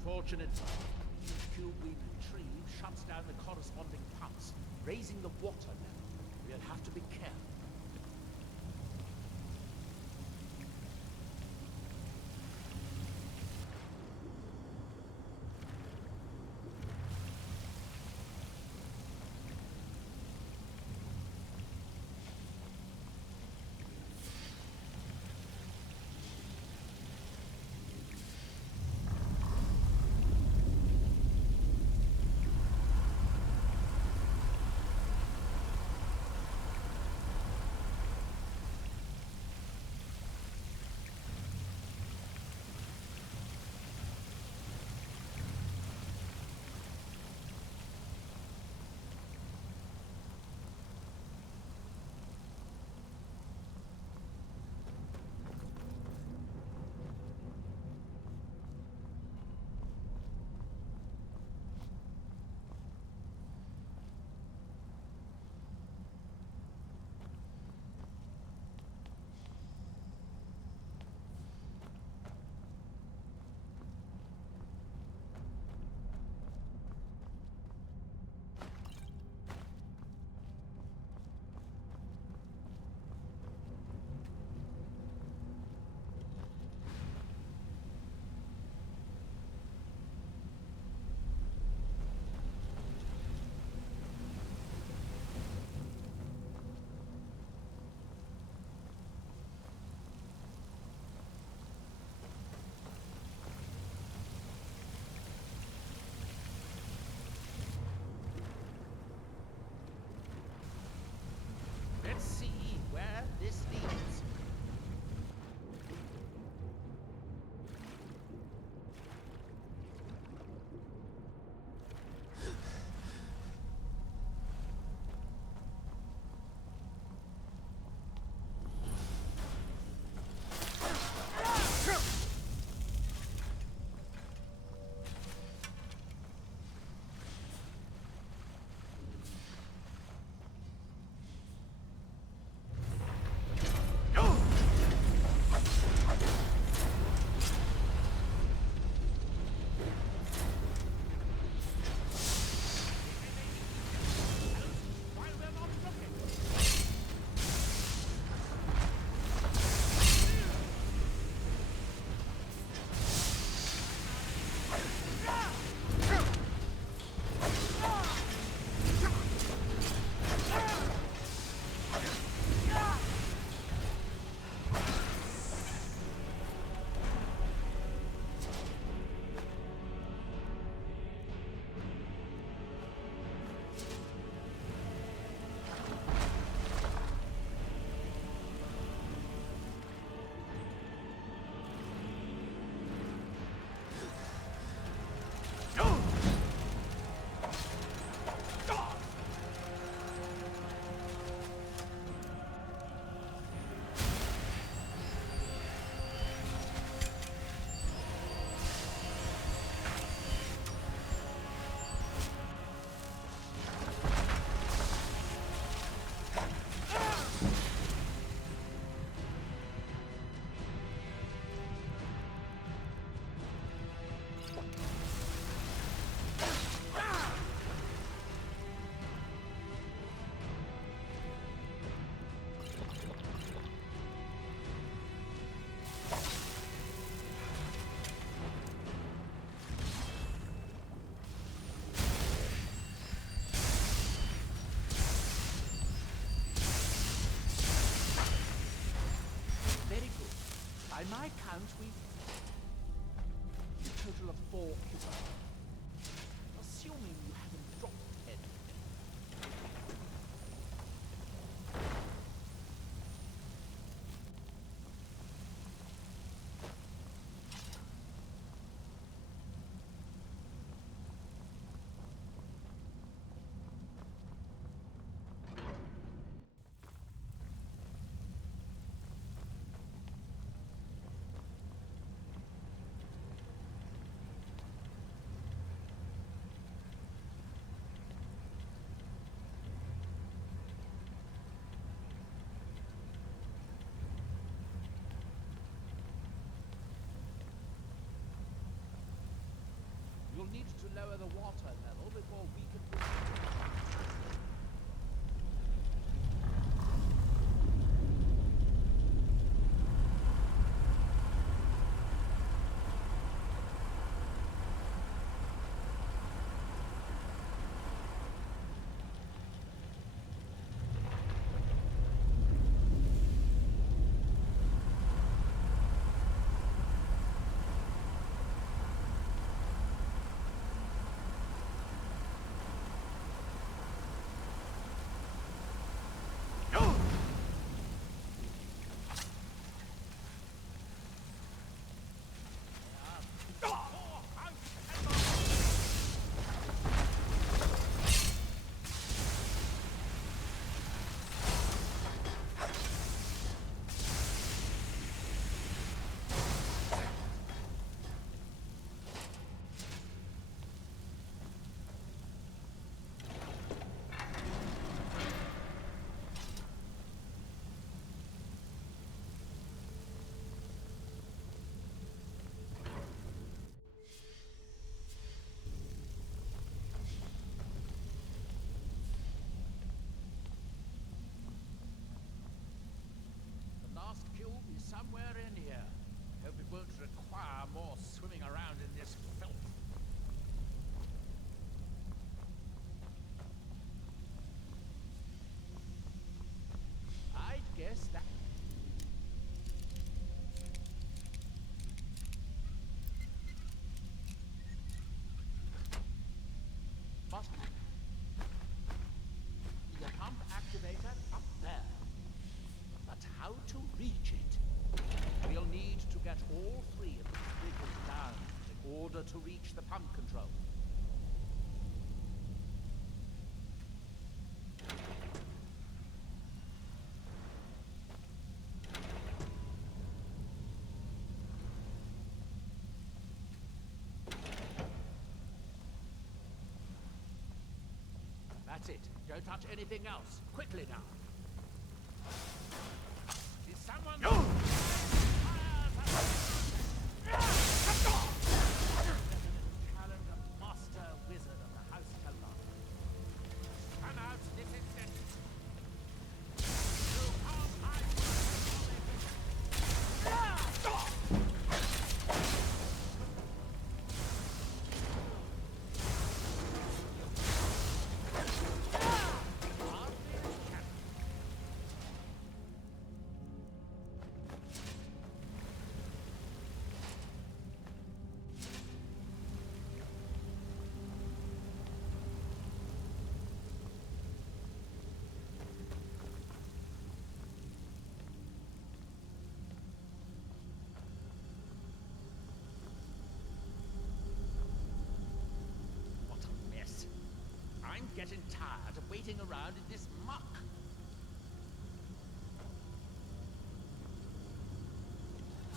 Unfortunately, each cube we retrieve shuts down the corresponding pumps, raising the water level. We'll have to be careful. By my count, we... a total of 4 people. Assuming you haven't dropped 10. You'll need to lower the water level before we can proceed. Somewhere in here. Hope it won't require more swimming around in this filth. I'd guess that... must be the pump activator up there. But how to reach it? We'll need to get all 3 of the bridges down in order to reach the pump control. That's it. Don't touch anything else. Quickly now. Is someone... No! I'm getting tired of waiting around in this muck.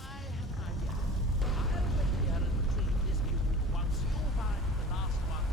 I have an idea. I'll wait here and retrieve this mule once you find the last one.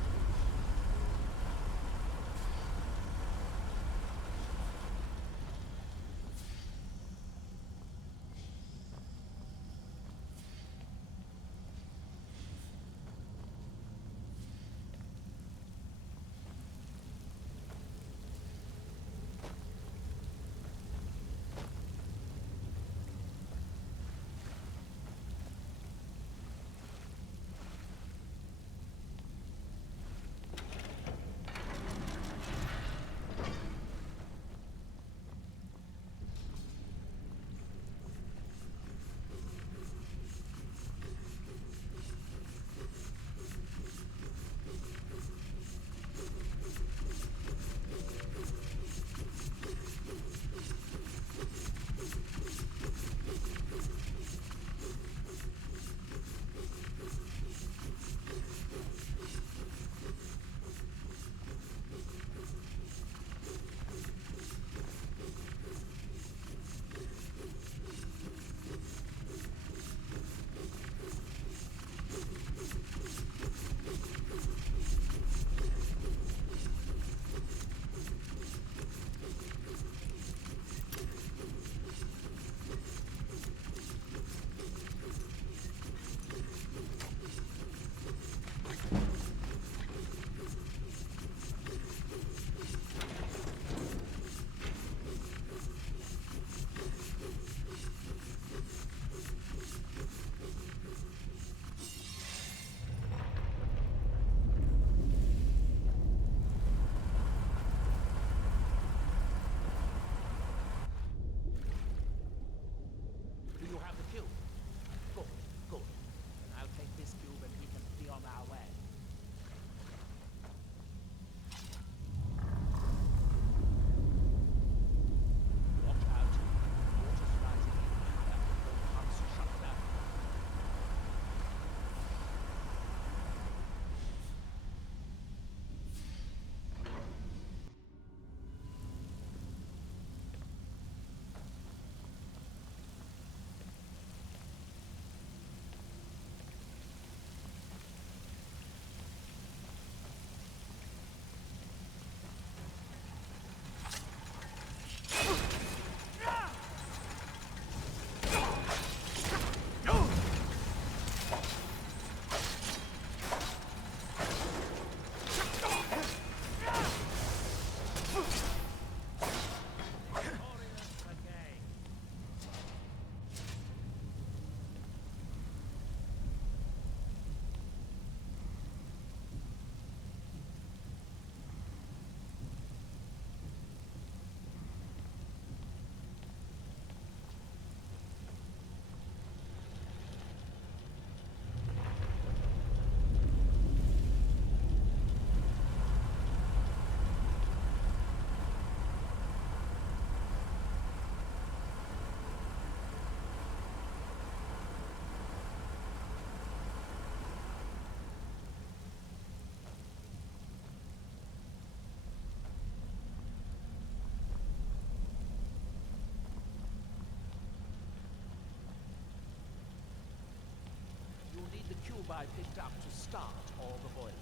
cube I picked up to start all the boilers.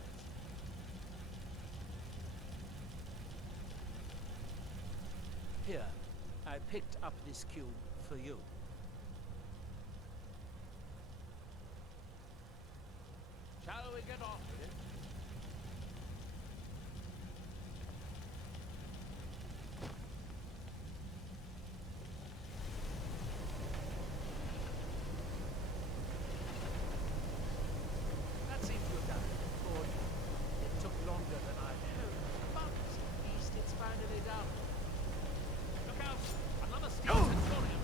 Here, I picked up this cube for you. Shall we get on with it? That seems to have done it. Lord, it took longer than I'd hoped, but at least it's finally done. Look out! Another steel Centurion!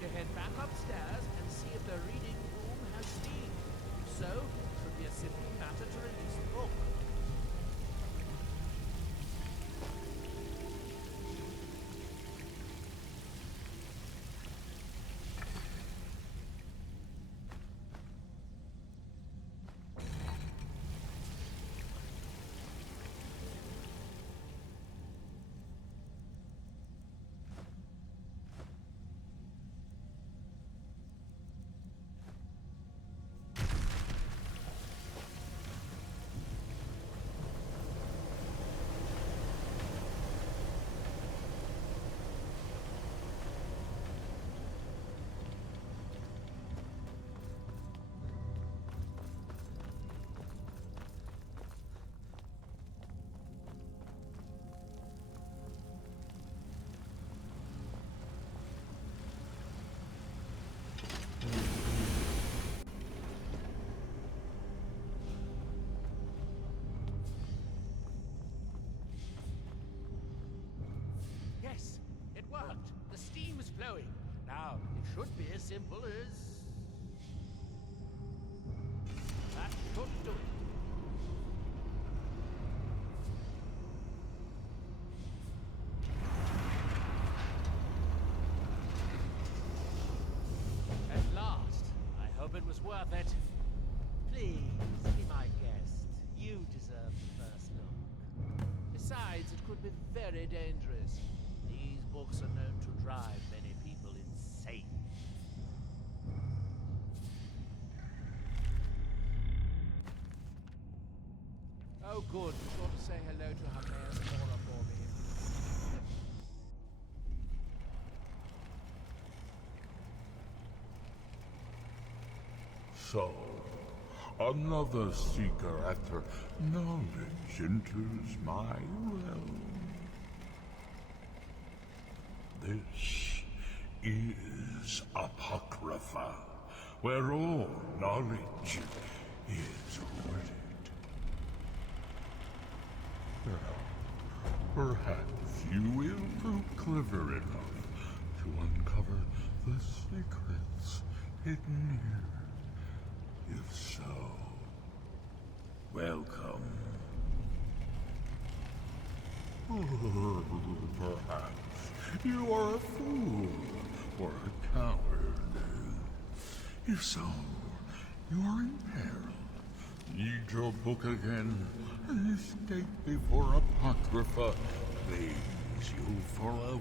To head back upstairs and see if the reading room has steam. If so, it should be a simple matter to release the book. Yes, it worked. The steam is flowing. Now, it should be as simple as... that should do it. At last. I hope it was worth it. Please, be my guest. You deserve the first look. Besides, it could be very dangerous. These books are known to drive many people insane. Oh, good. Be sure to say hello to her mayor's Cora for me. So, another seeker after knowledge enters my realm. This is Apocrypha, where all knowledge is rooted. Well, perhaps you will prove clever enough to uncover the secrets hidden here. If so, welcome. Perhaps you are a fool or a coward. If so, you are in peril. Need your book again and escape before Apocrypha claims you forever.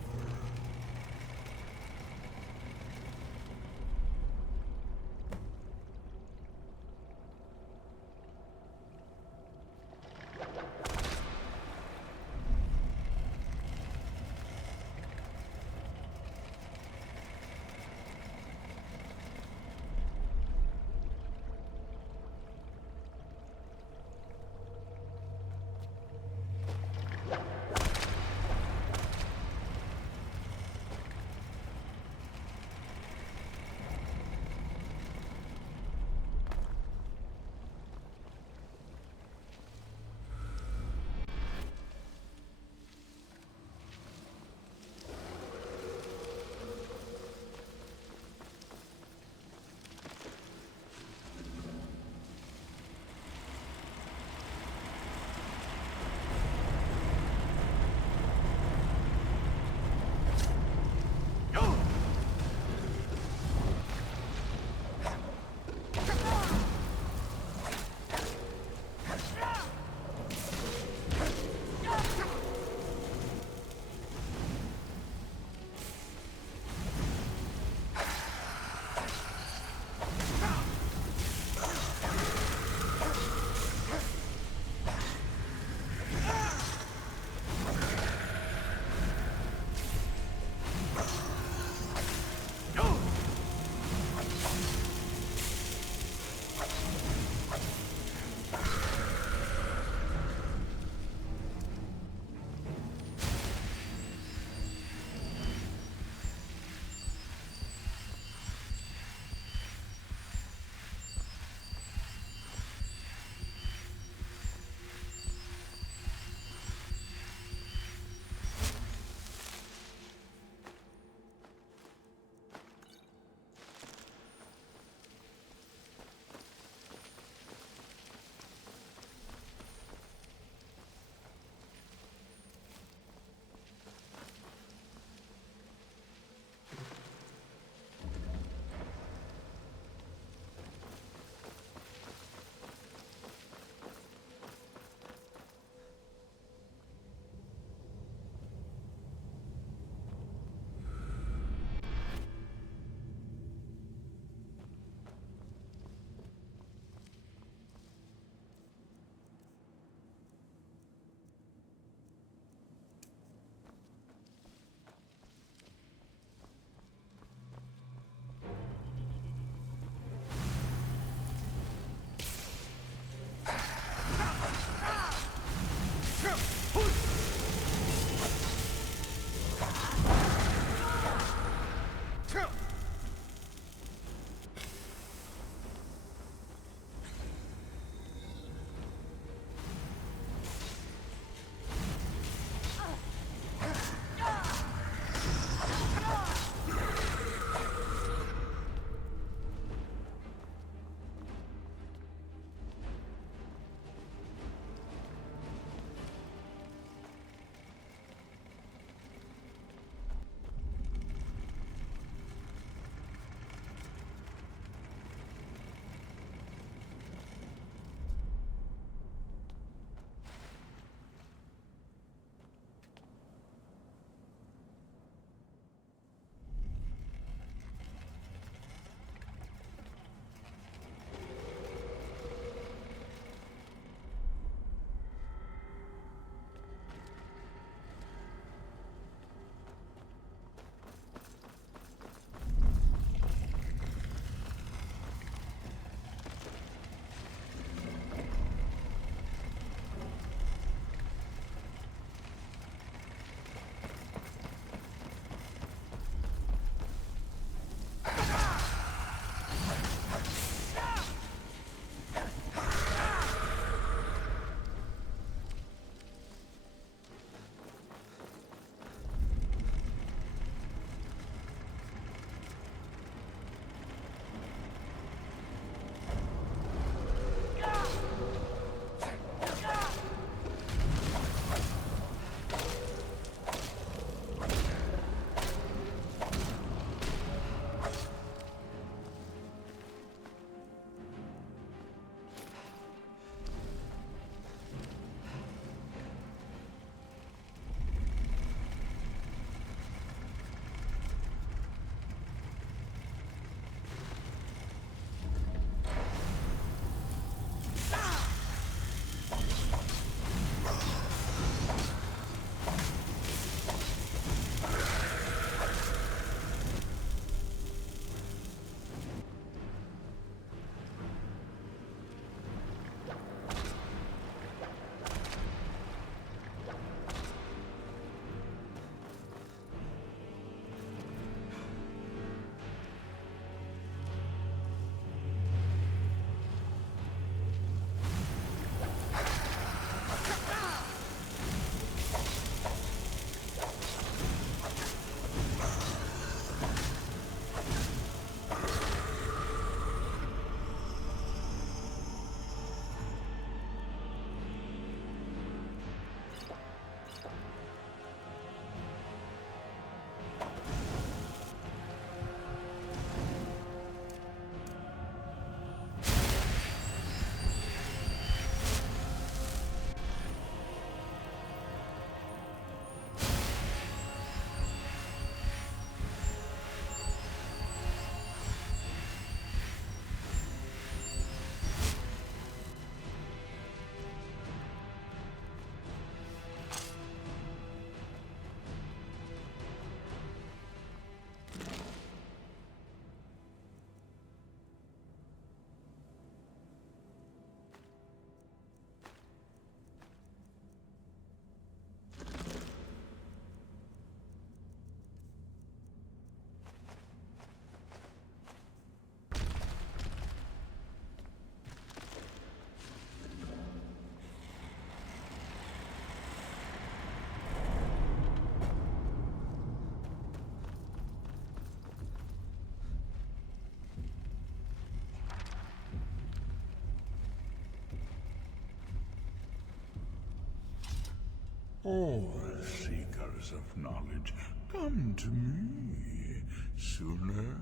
All seekers of knowledge come to me sooner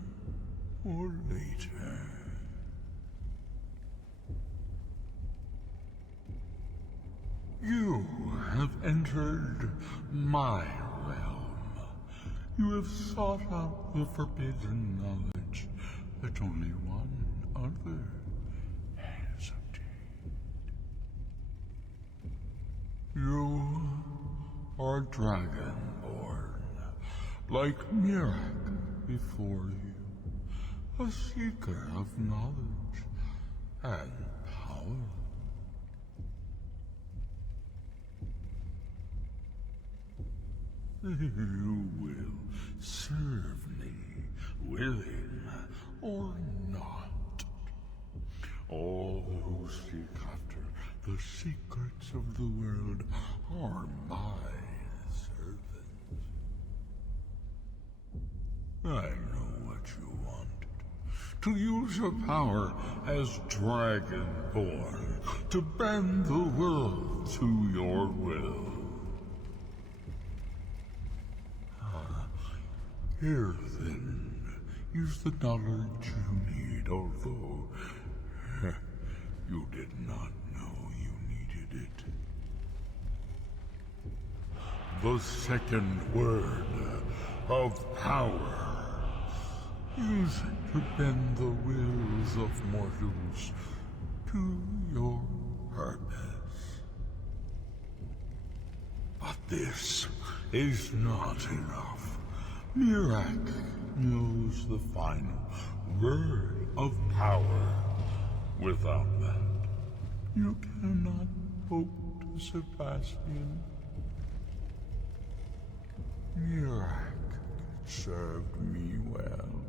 or later. You have entered my realm. You have sought out the forbidden knowledge that only one other has obtained. You are Dragonborn, like Miraak before you, a seeker of knowledge and power. You will serve me, willing or not. All who seek after the secrets of the world are my servants. I know what you want. To use your power as Dragonborn, to bend the world to your will. Here, then, is the knowledge you need, although you did not know you needed it. The second word of power. Use it to bend the wills of mortals to your purpose. But this is not enough. Miraak knows the final word of power. Without that, you cannot hope to surpass him. Miraak served me well,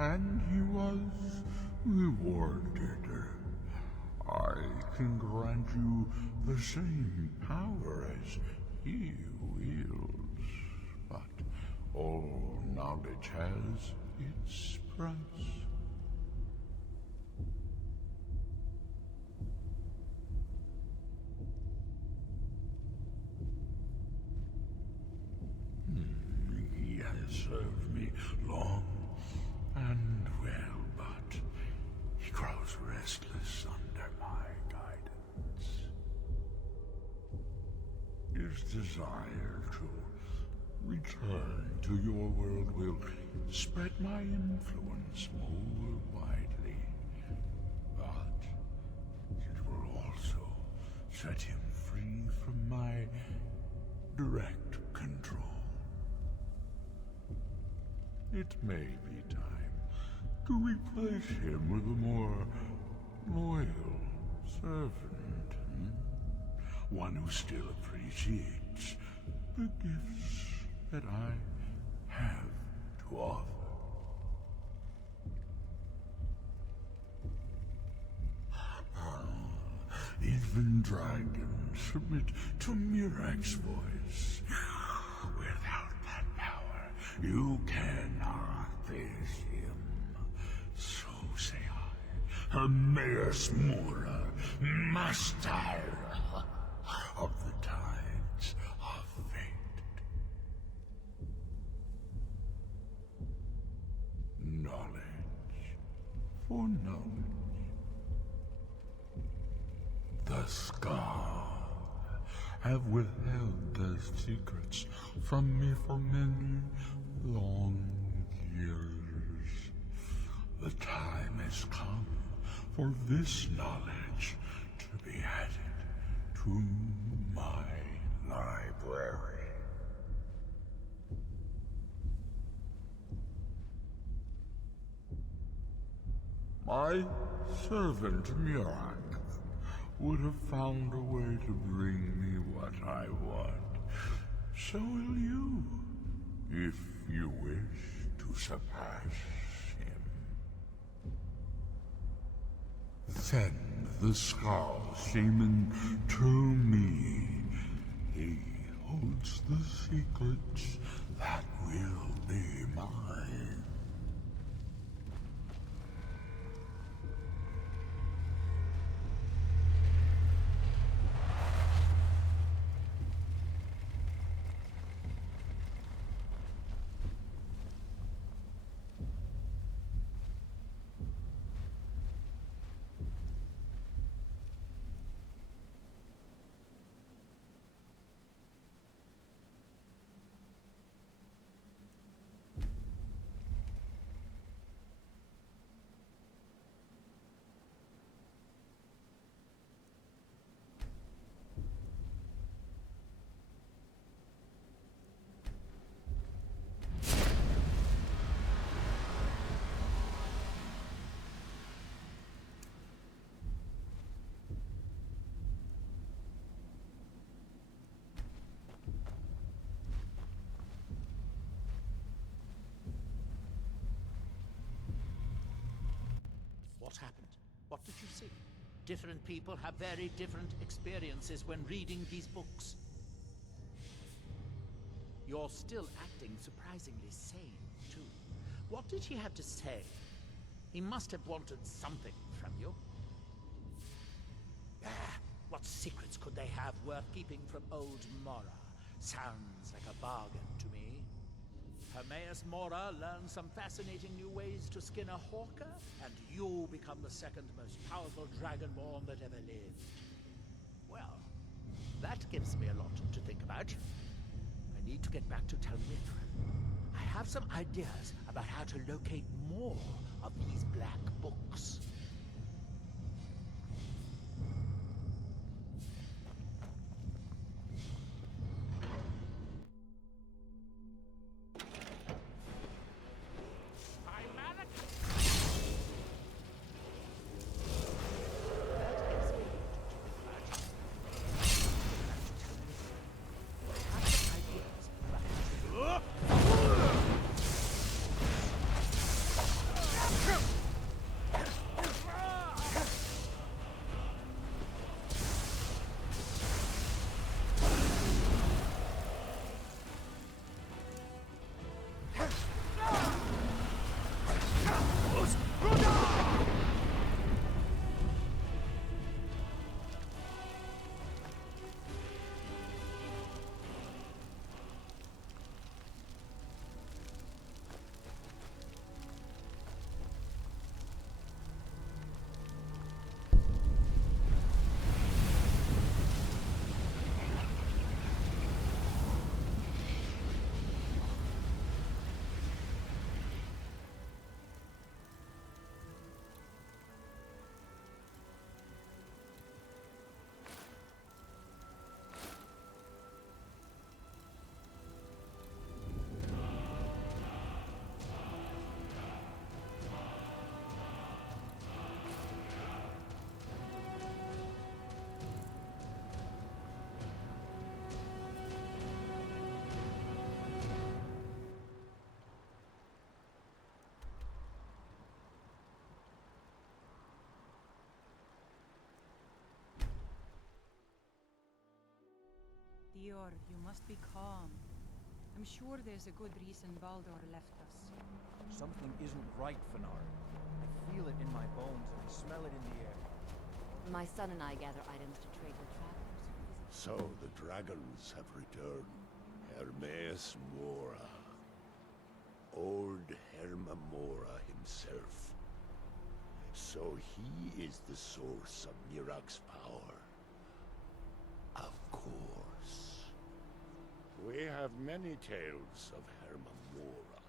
and he was rewarded. I can grant you the same power as he wields, but all knowledge has its price. He has served me long and well, but he grows restless under my guidance. His desire to return to your world will spread my influence more widely, but it will also set him free from my direct control. It may be time to replace him with a more loyal servant, one who still appreciates the gifts that I have to offer. Even dragons submit to Miraak's voice. Without that power, you cannot face him. So say I, Hermaeus Mora, master of the tides of fate. Knowledge for knowledge. The Scar have withheld their secrets from me for many long years. The time has come for this knowledge to be added to my library. My servant Miraak would have found a way to bring me what I want. So will you, if you wish to surpass him. Send the Skull Shaman to me. He holds the secrets that will be mine. What did you see? Different people have very different experiences when reading these books. You're still acting surprisingly sane, too. What did he have to say? He must have wanted something from you. What secrets could they have worth keeping from old Mora? Sounds like a bargain to me. Hermaeus Mora learned some fascinating new ways to skin a hawker, and you become the second most powerful Dragonborn that ever lived. Well, that gives me a lot to think about. I need to get back to Talmithran. I have some ideas about how to locate more of these black books. Dior, you must be calm. I'm sure there's a good reason Baldur left us. Something isn't right, Fenar. I feel it in my bones and I smell it in the air. My son and I gather items to trade with travelers. So the dragons have returned. Hermaeus Mora. Old Herma Mora himself. So he is the source of Miraak's power. Of course. We have many tales of Herma Mora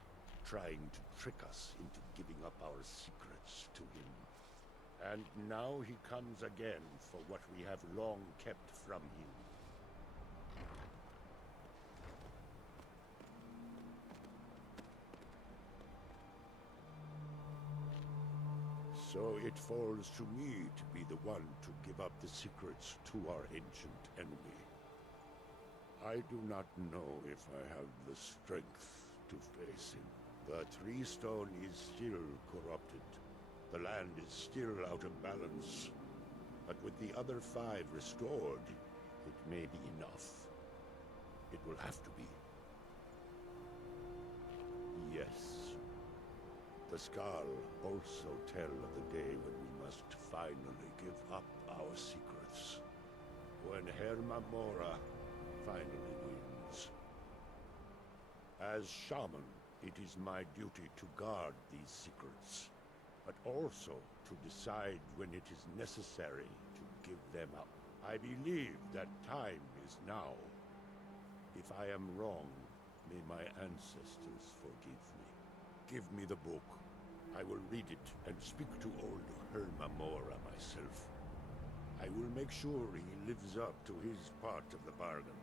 trying to trick us into giving up our secrets to him. And now he comes again for what we have long kept from him. So it falls to me to be the one to give up the secrets to our ancient enemy. I do not know if I have the strength to face him. The Tree Stone is still corrupted. The land is still out of balance. But with the other 5 restored, it may be enough. It will have to be. Yes. The Skal also tell of the day when we must finally give up our secrets. When Herma Mora finally wins. As shaman, it is my duty to guard these secrets, but also to decide when it is necessary to give them up. I believe that time is now. If I am wrong, may my ancestors forgive me. Give me the book. I will read it and speak to old Herma Mora myself. I will make sure he lives up to his part of the bargain.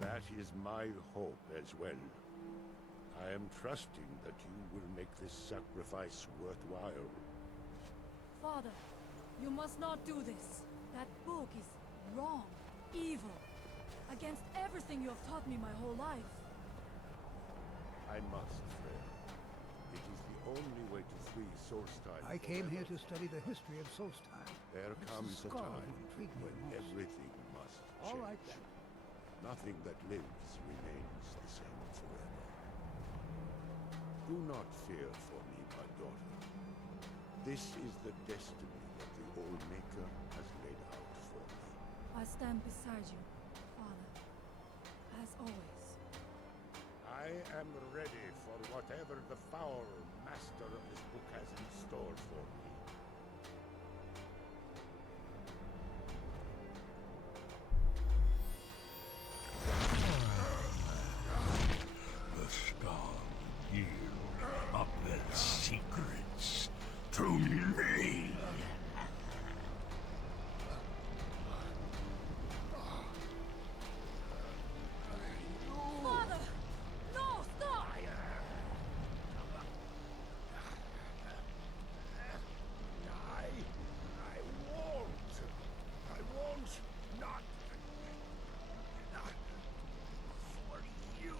That is my hope as well. I am trusting that you will make this sacrifice worthwhile. Father, you must not do this. That book is wrong, evil, against everything you have taught me my whole life. I must, Freya. It is the only way to free Solstheim. I came here to study the history of Solstheim. There It's comes the a skull time who intrigued me when most. everything must change. All right, then. Nothing that lives remains the same forever. Do not fear for me, my daughter. This is the destiny that the Old Maker has laid out for me. I stand beside you, Father. As always. I am ready for whatever the foul master of this book has in store for me. The skull yield up their secrets to me. Father! No, stop! I won't not for you.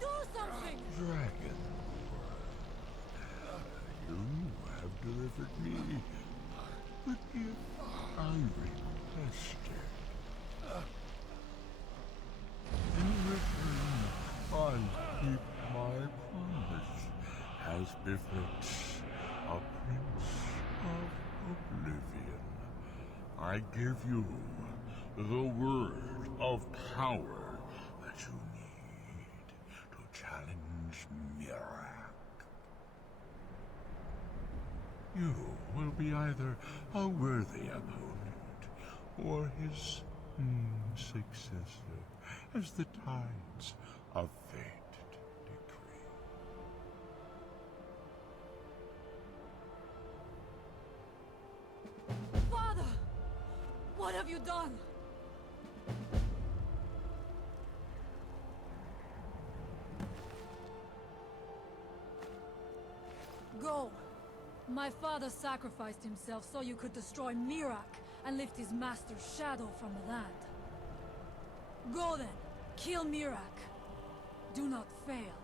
Do something! Dragonborn, you have delivered me the gift I requested. In return, I keep my promise as befits a prince of oblivion. I give you the word of power that you need to challenge Miraak. You will be either a worthy opponent or his successor, as the tides of fate decree. Father! What have you done? Go! My father sacrificed himself so you could destroy Miraak and lift his master's shadow from the land. Go then! Kill Miraak! Do not fail.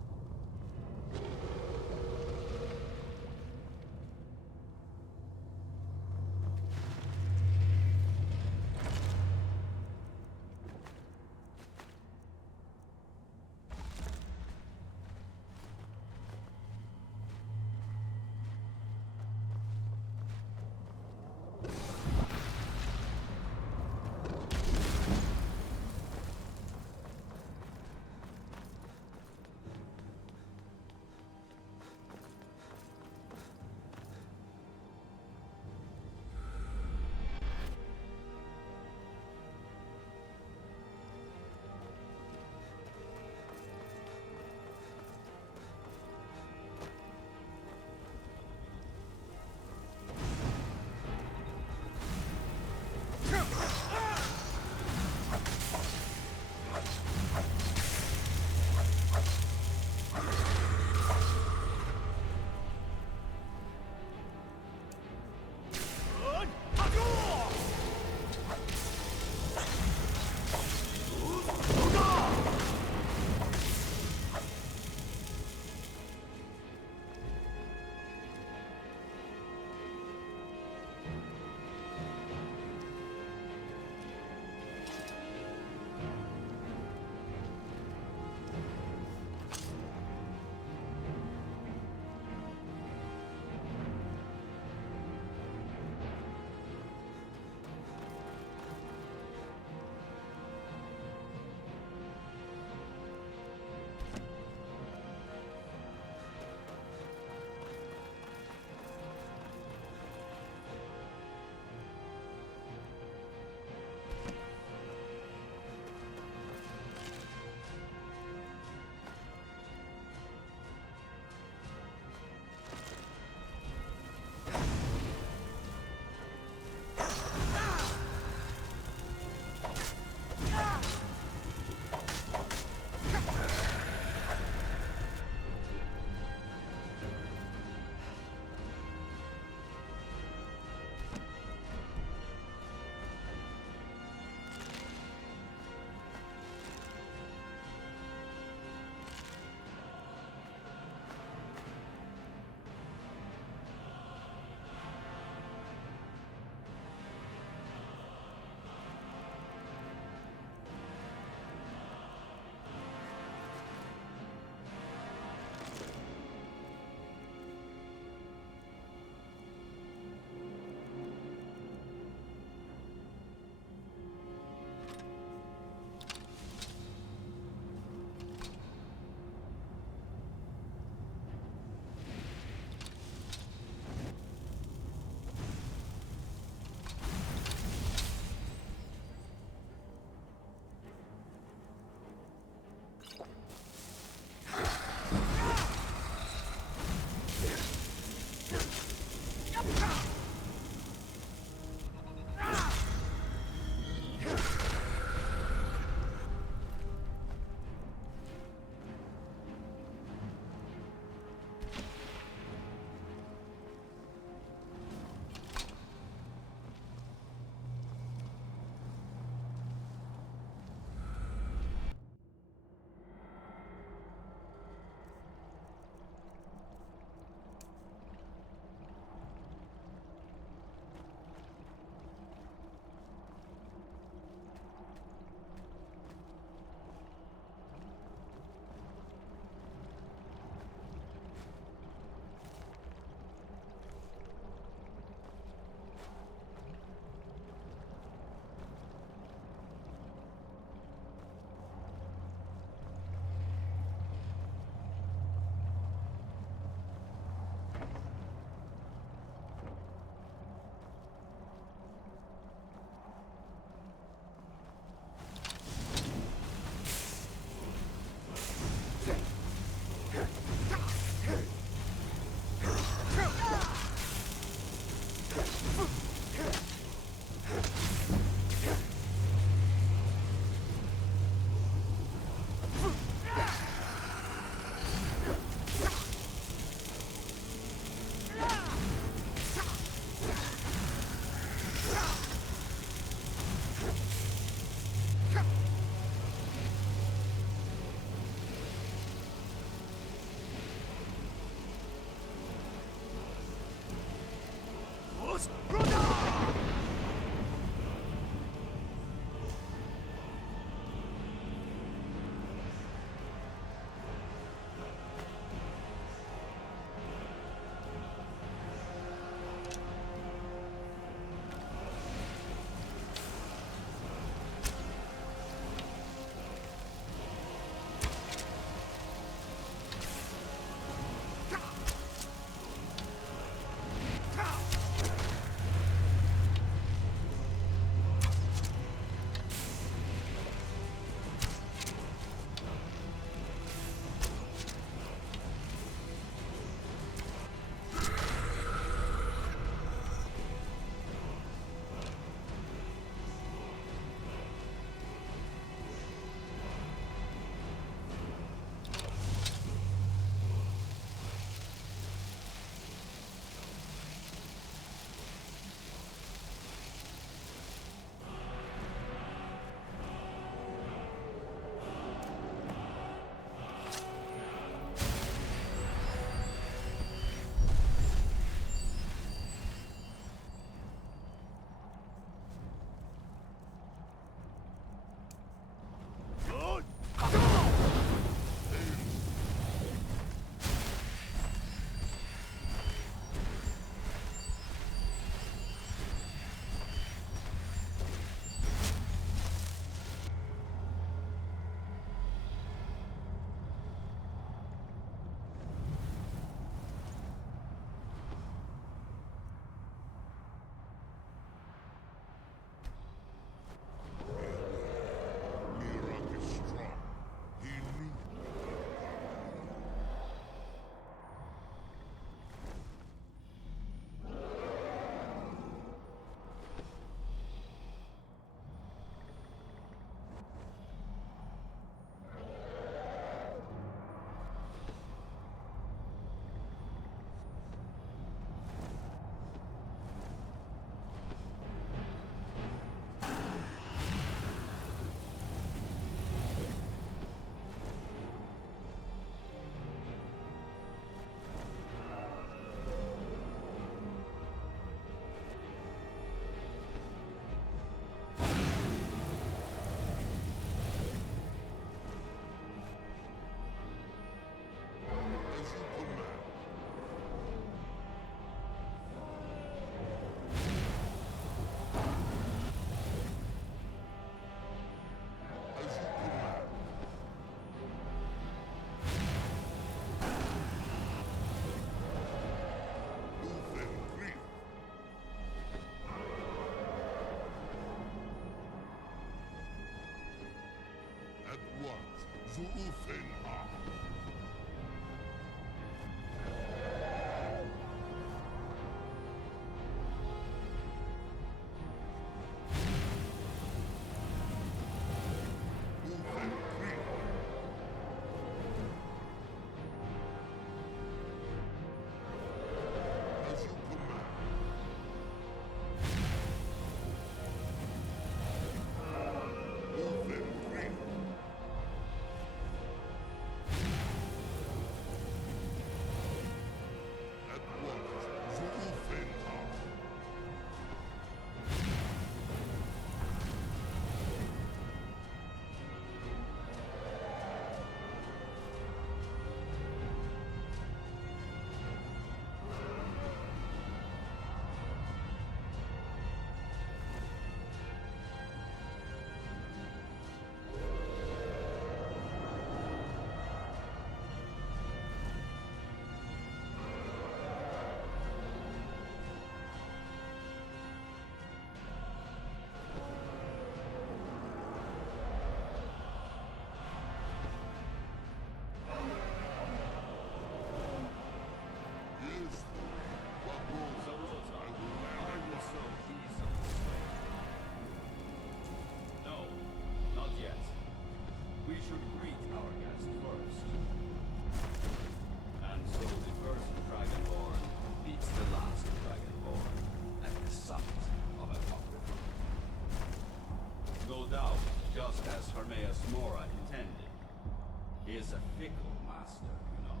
is a fickle master, you know.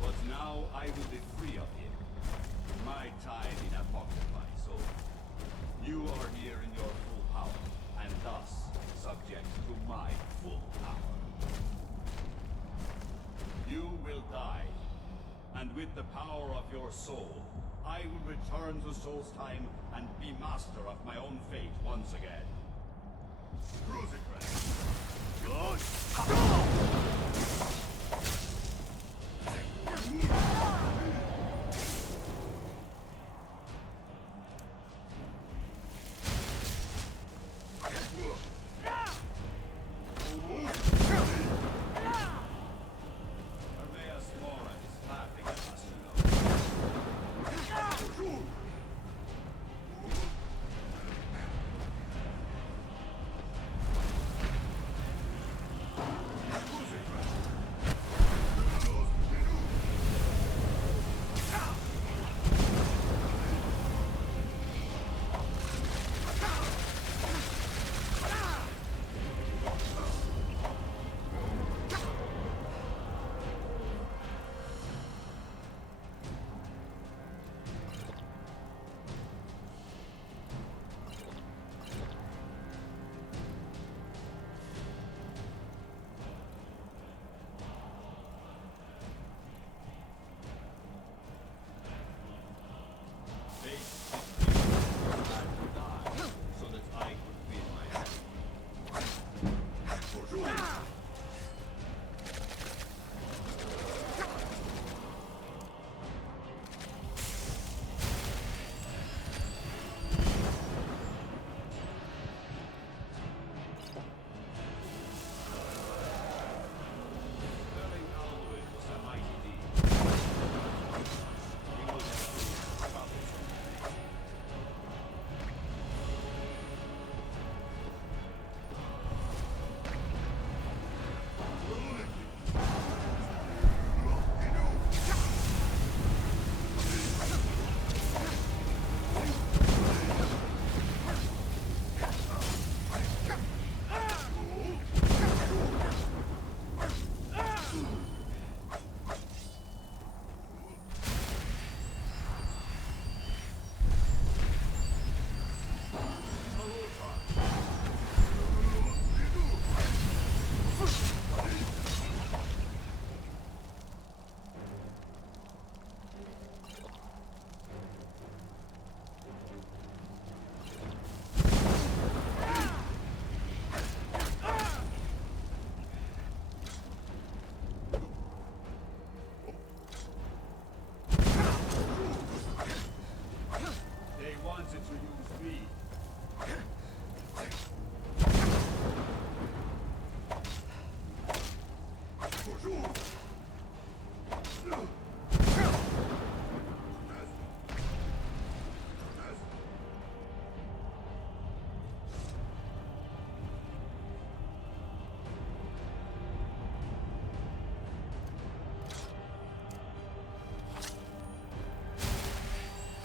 But now I will be free of him. My time in Apocrypha is over. You are here in your full power, and thus subject to my full power. You will die, and with the power of your soul, I will return to Solstheim and be master of my own fate once again.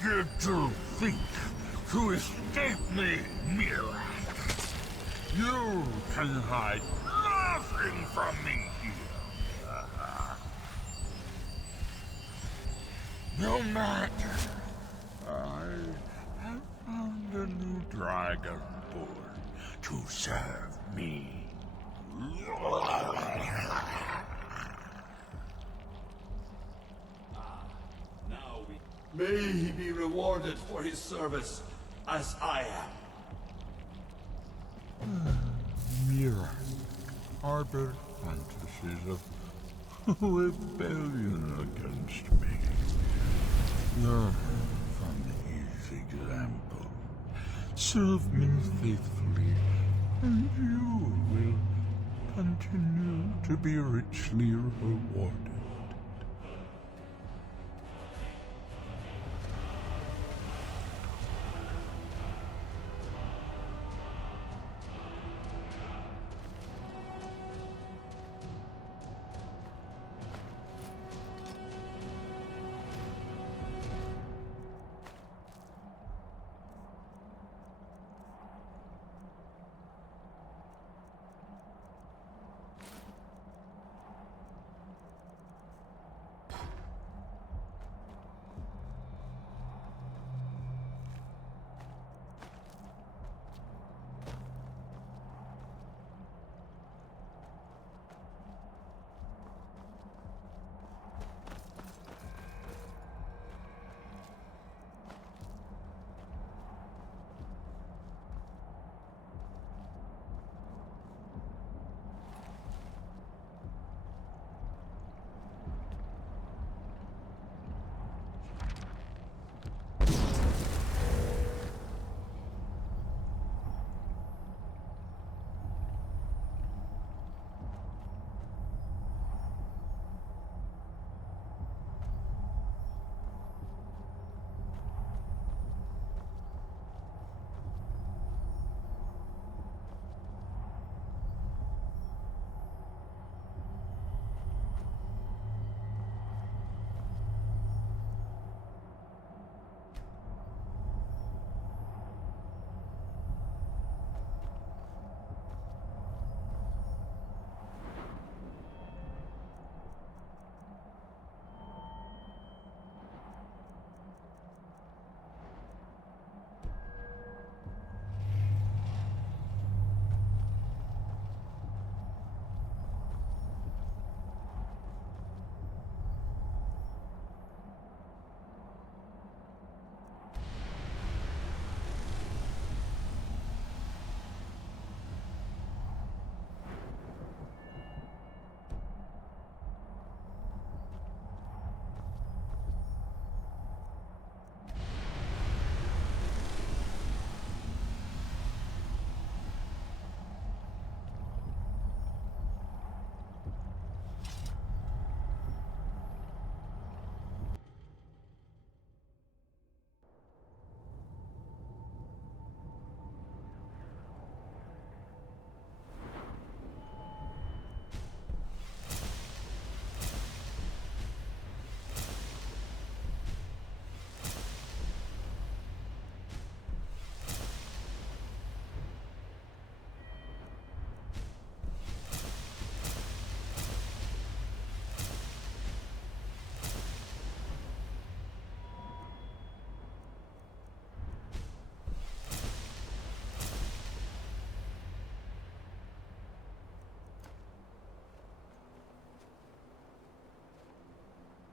Get your feet to escape me, Miraak. You can hide nothing from me here. No matter. I have found a new Dragonborn to serve me. Now may he be rewarded for his service, as I am. Miraak harbored fantasies of rebellion against me. Learn from his example. Serve me faithfully, and you will continue to be richly rewarded.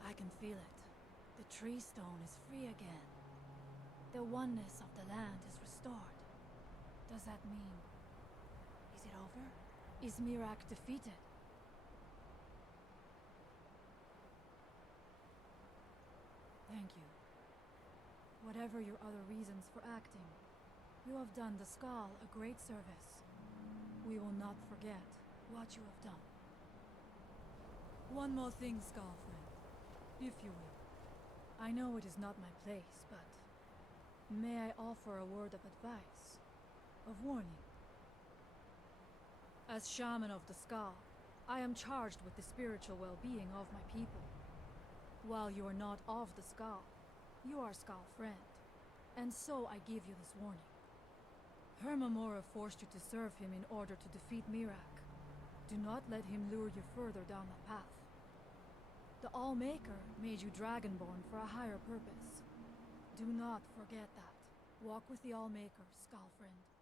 I can feel it. The tree stone is free again. The oneness of the land is restored. Does that mean... is it over? Is Miraak defeated? Thank you. Whatever your other reasons for acting, you have done the Skull a great service. We will not forget what you have done. One more thing, Skull friend, if you will. I know it is not my place, but may I offer a word of advice, of warning? As shaman of the Skull, I am charged with the spiritual well-being of my people. While you are not of the Skull, You are Skal friend, and so I give you this warning. Hermamora forced you to serve him in order to defeat Miraak. Do not let him lure you further down that path. The Allmaker made you Dragonborn for a higher purpose. Do not forget that. Walk with the Allmaker, Skal friend.